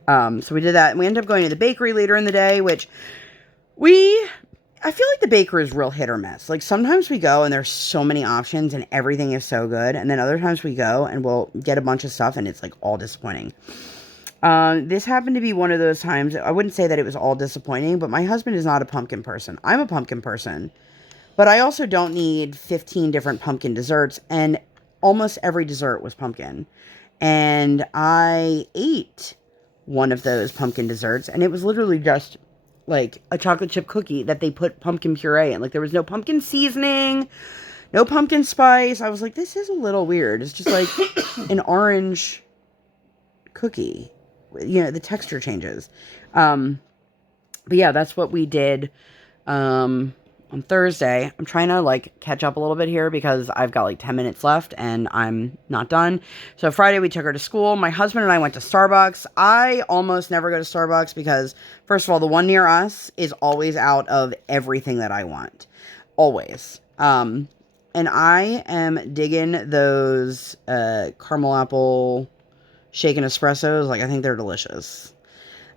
So we did that, and we ended up going to the bakery later in the day, which I feel like the bakery is real hit or miss. Like, sometimes we go and there's so many options and everything is so good, and then other times we go and we'll get a bunch of stuff and it's like all disappointing. This happened to be one of those times. I wouldn't say that it was all disappointing, but my husband is not a pumpkin person. I'm a pumpkin person, but I also don't need 15 different pumpkin desserts, and almost every dessert was pumpkin. And I ate one of those pumpkin desserts, and it was literally just like a chocolate chip cookie that they put pumpkin puree in. Like, there was no pumpkin seasoning, no pumpkin spice. I was like, this is a little weird. It's just like an orange cookie. You know, the texture changes. But yeah, that's what we did on Thursday. I'm trying to like catch up a little bit here because I've got like 10 minutes left and I'm not done. So Friday we took her to school. My husband and I went to Starbucks. I almost never go to Starbucks because, first of all, the one near us is always out of everything that I want. Always. And I am digging those caramel apple shaken espressos. Like, I think they're delicious.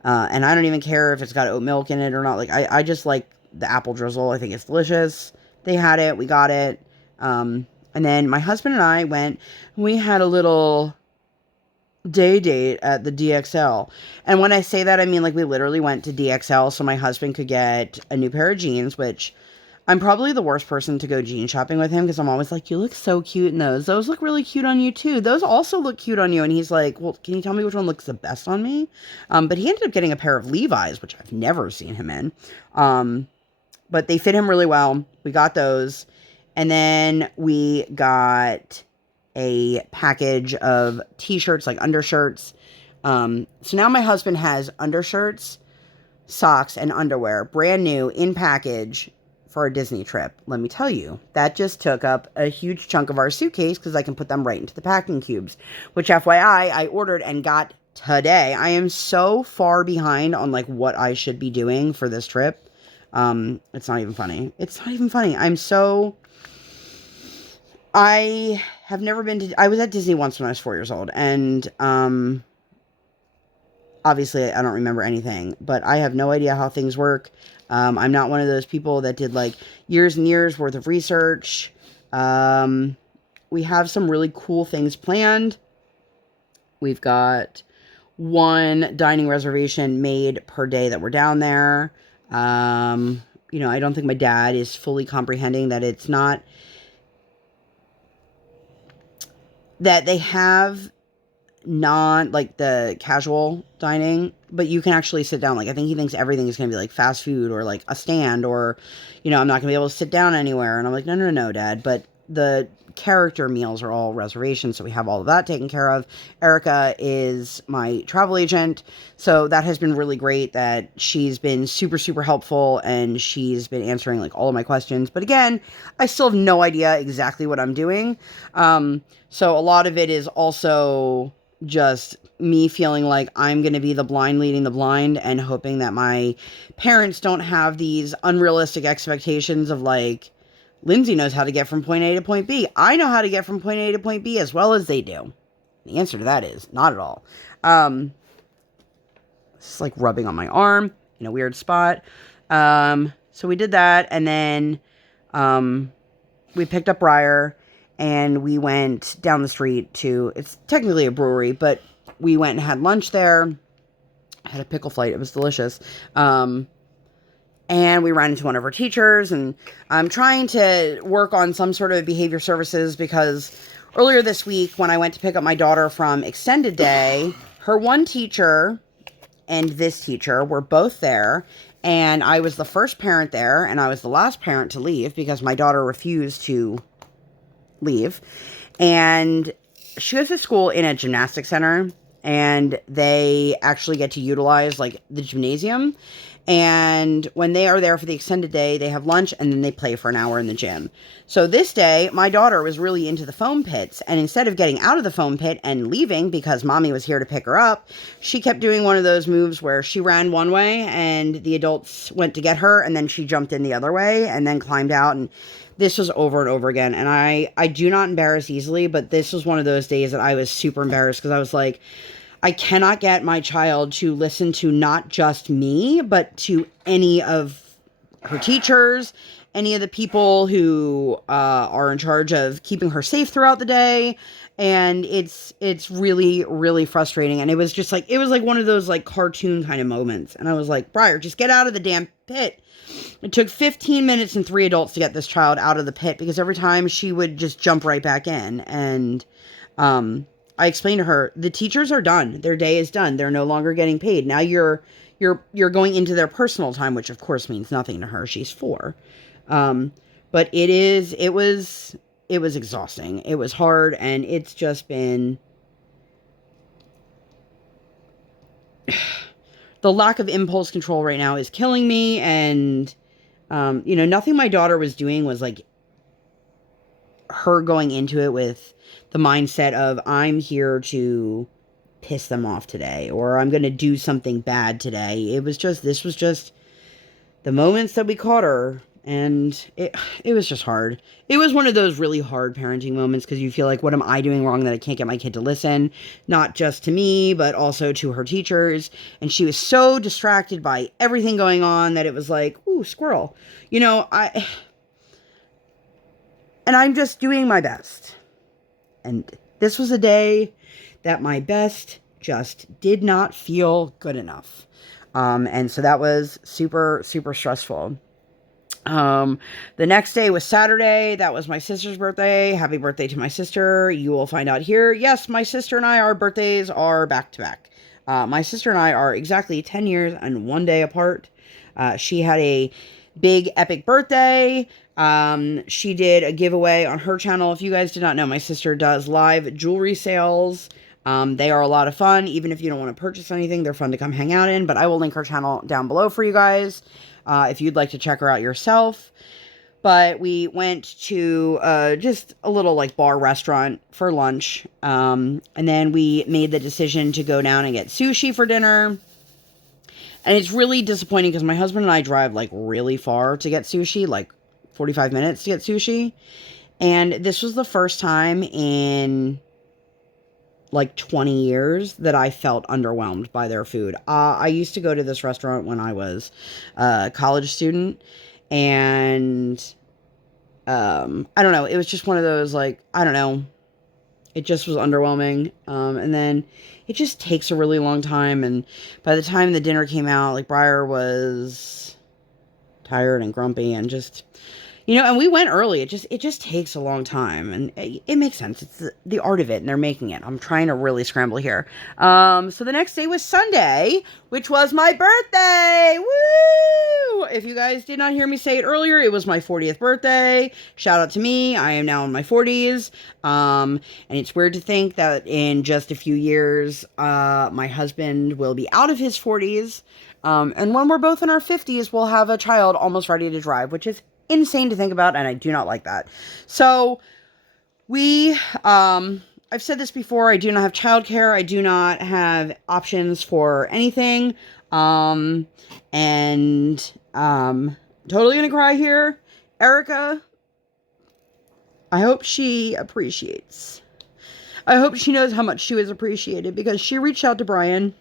And I don't even care if it's got oat milk in it or not. Like, I just like the apple drizzle. I think it's delicious. They had it. We got it. And then my husband and I went, we had a little day date at the DXL. And when I say that, I mean, like, we literally went to DXL so my husband could get a new pair of jeans, which I'm probably the worst person to go jean shopping with him because I'm always like, you look so cute in those. Those look really cute on you too. Those also look cute on you. And he's like, well, can you tell me which one looks the best on me? But he ended up getting a pair of Levi's, which I've never seen him in. But they fit him really well. We got those. And then we got a package of t-shirts, like undershirts. So now my husband has undershirts, socks, and underwear, brand new in package for a Disney trip. Let me tell you, that just took up a huge chunk of our suitcase because I can put them right into the packing cubes, which FYI, I ordered and got today. I am so far behind on like what I should be doing for this trip. It's not even funny. It's not even funny. I have never been to, I was at Disney once when I was 4 years old, and, obviously I don't remember anything, but I have no idea how things work. I'm not one of those people that did like years and years worth of research. We have some really cool things planned. We've got one dining reservation made per day that we're down there. You know, I don't think my dad is fully comprehending that it's not that they have like the casual dining, but you can actually sit down. Like, I think he thinks everything is going to be like fast food or like a stand or, you know, I'm not going to be able to sit down anywhere. And I'm like, no, Dad. But the character meals are all reservations, so we have all of that taken care of. Erica is my travel agent, so that has been really great that she's been super, super helpful, and she's been answering like all of my questions. But again, I still have no idea exactly what I'm doing. So a lot of it is also just me feeling like I'm going to be the blind leading the blind and hoping that my parents don't have these unrealistic expectations of like, Lindsay knows how to get from point A to point B. I know how to get from point A to point B as well as they do. The answer to that is not at all. It's like rubbing on my arm in a weird spot. So we did that, and then we picked up Briar, and we went down the street to, it's technically a brewery, but we went and had lunch there. I had a pickle flight. It was delicious. And we ran into one of our teachers, and I'm trying to work on some sort of behavior services because earlier this week when I went to pick up my daughter from extended day, her one teacher and this teacher were both there, and I was the first parent there, and I was the last parent to leave because my daughter refused to leave. And she goes to school in a gymnastics center, and they actually get to utilize like the gymnasium. And when they are there for the extended day, they have lunch and then they play for an hour in the gym. So this day, my daughter was really into the foam pits. And instead of getting out of the foam pit and leaving because mommy was here to pick her up, she kept doing one of those moves where she ran one way and the adults went to get her. And then she jumped in the other way and then climbed out. And this was over and over again. And I do not embarrass easily, but this was one of those days that I was super embarrassed because I was like, I cannot get my child to listen to not just me, but to any of her teachers, any of the people who are in charge of keeping her safe throughout the day. And it's really, really frustrating. And it was like one of those like cartoon kind of moments. And I was like, Briar, just get out of the damn pit. It took 15 minutes and 3 adults to get this child out of the pit, because every time she would just jump right back in. And I explained to her, the teachers are done. Their day is done. They're no longer getting paid. Now you're going into their personal time, which of course means nothing to her. She's 4. But it was exhausting. It was hard, and it's just been the lack of impulse control right now is killing me. And nothing my daughter was doing was like her going into it with the mindset of, I'm here to piss them off today, or I'm going to do something bad today. This was just the moments that we caught her, and it was just hard. It was one of those really hard parenting moments, because you feel like, what am I doing wrong that I can't get my kid to listen? Not just to me, but also to her teachers. And she was so distracted by everything going on that it was like, ooh, squirrel. And I'm just doing my best. And this was a day that my best just did not feel good enough. And so that was super, super stressful. The next day was Saturday. That was my sister's birthday. Happy birthday to my sister. You will find out here. Yes, my sister and I, our birthdays are back to back. My sister and I are exactly 10 years and 1 day apart. She had a big epic birthday. She did a giveaway on her channel. If you guys did not know, my sister does live jewelry sales. They are a lot of fun. Even if you don't want to purchase anything, they're fun to come hang out in. But I will link her channel down below for you guys, if you'd like to check her out yourself. But we went to just a little like bar restaurant for lunch. And then we made the decision to go down and get sushi for dinner. And it's really disappointing because my husband and I drive like really far to get sushi, like 45 minutes to get sushi. And this was the first time in like 20 years that I felt underwhelmed by their food. I used to go to this restaurant when I was a college student, and I don't know, it was just one of those, like, I don't know, it just was underwhelming. And then it just takes a really long time, and by the time the dinner came out, like, Briar was tired and grumpy and just, and we went early. It just takes a long time, and it makes sense. It's the art of it, and they're making it. I'm trying to really scramble here. So the next day was Sunday, which was my birthday. Woo! If you guys did not hear me say it earlier, it was my 40th birthday. Shout out to me. I am now in my 40s. And it's weird to think that in just a few years, my husband will be out of his 40s. And when we're both in our 50s, we'll have a child almost ready to drive, which is insane to think about, and I do not like that. So I've said this before, I do not have childcare. I do not have options for anything. Totally gonna cry here. Erica, I hope she appreciates. I hope she knows how much she was appreciated, because she reached out to Brian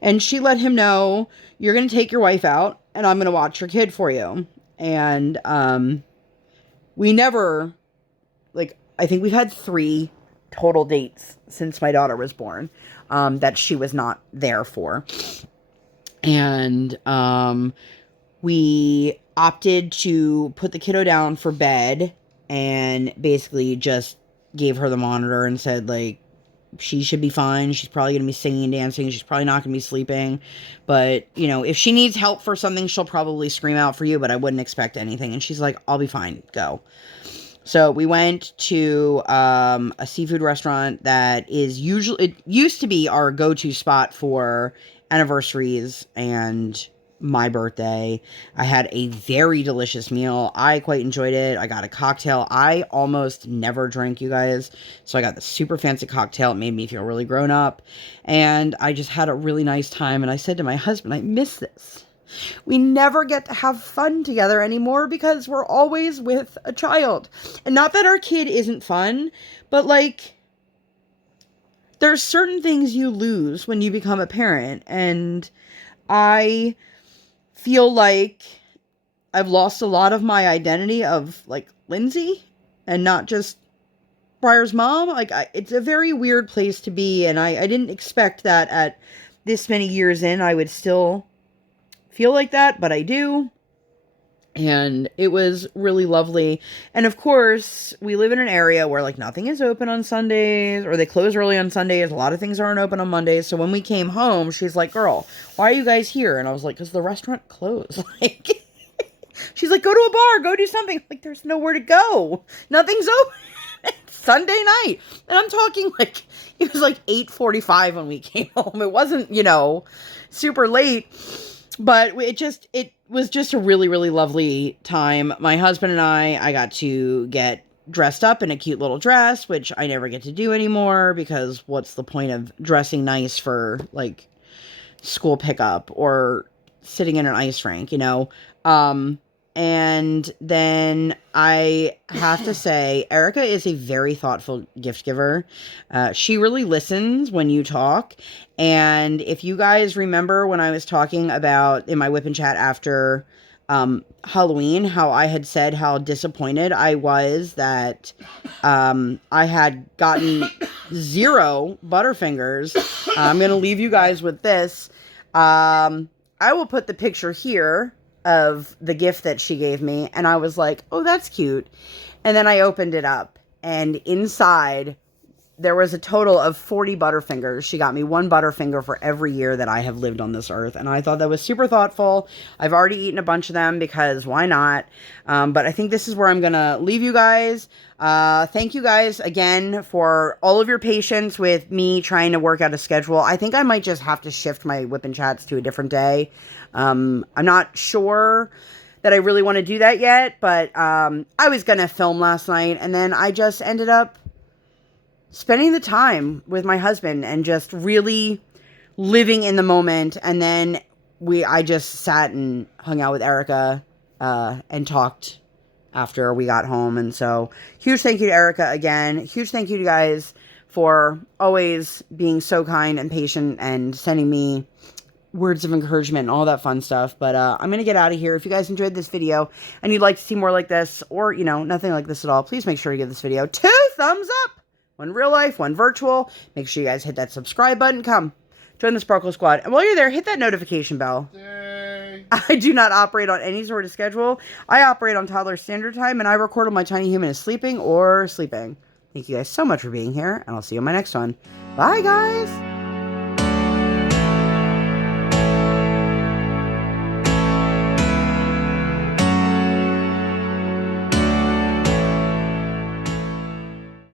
and she let him know, you're going to take your wife out and I'm going to watch your kid for you. And we never, like, I think we've had 3 total dates since my daughter was born that she was not there for. And we opted to put the kiddo down for bed and basically just gave her the monitor and said, like, she should be fine. She's probably going to be singing and dancing. She's probably not going to be sleeping. But, if she needs help for something, she'll probably scream out for you, but I wouldn't expect anything. And she's like, I'll be fine. Go. So we went to a seafood restaurant that it used to be our go-to spot for anniversaries and my birthday. I had a very delicious meal. I quite enjoyed it. I got a cocktail. I almost never drink, you guys. So I got the super fancy cocktail. It made me feel really grown up. And I just had a really nice time. And I said to my husband, I miss this. We never get to have fun together anymore because we're always with a child. And not that our kid isn't fun, but like, there's certain things you lose when you become a parent. And I feel like I've lost a lot of my identity of, like, Lindsay and not just Briar's mom. Like, it's a very weird place to be, and I didn't expect that at this many years in I would still feel like that, but I do. And it was really lovely. And of course, we live in an area where, like, nothing is open on Sundays, or they close early on Sundays. A lot of things aren't open on Mondays. So when we came home, she's like, girl, why are you guys here? And I was like, because the restaurant closed. Like, she's like, go to a bar, go do something. Like, there's nowhere to go. Nothing's open. It's Sunday night. And I'm talking, like, it was like 8:45 when we came home. It wasn't, you know, super late. But it was just a really, really lovely time. My husband and I got to get dressed up in a cute little dress, which I never get to do anymore, because what's the point of dressing nice for, like, school pickup or sitting in an ice rink, you know? And then I have to say, Erica is a very thoughtful gift giver. She really listens when you talk. And if you guys remember when I was talking about in my WIP Chat after Halloween, how I had said how disappointed I was that I had gotten 0 Butterfingers. I'm going to leave you guys with this. I will put the picture here of the gift that she gave me, and I was like, oh, that's cute. And then I opened it up, and inside there was a total of 40 Butterfingers. She got me 1 Butterfinger for every year that I have lived on this earth, and I thought that was super thoughtful. I've already eaten a bunch of them because why not? But I think this is where I'm gonna leave you guys. Thank you guys again for all of your patience with me trying to work out a schedule. I think I might just have to shift my WIP Chats to a different day. I'm not sure that I really want to do that yet, but I was going to film last night, and then I just ended up spending the time with my husband and just really living in the moment. And then I just sat and hung out with Erica and talked after we got home. And so huge thank you to Erica again. Huge thank you to you guys for always being so kind and patient and sending me words of encouragement and all that fun stuff. But I'm gonna get out of here. If you guys enjoyed this video and you'd like to see more like this, or, you know, nothing like this at all, please make sure you give this video 2 thumbs up. 1 real life, 1 virtual. Make sure you guys hit that subscribe button. Come join the Sparkle Squad, and while you're there, hit that notification bell. Yay. I do not operate on any sort of schedule. I operate on toddler standard time, and I record when my tiny human is sleeping or sleeping. Thank you guys so much for being here, and I'll see you on my next one. Bye, guys.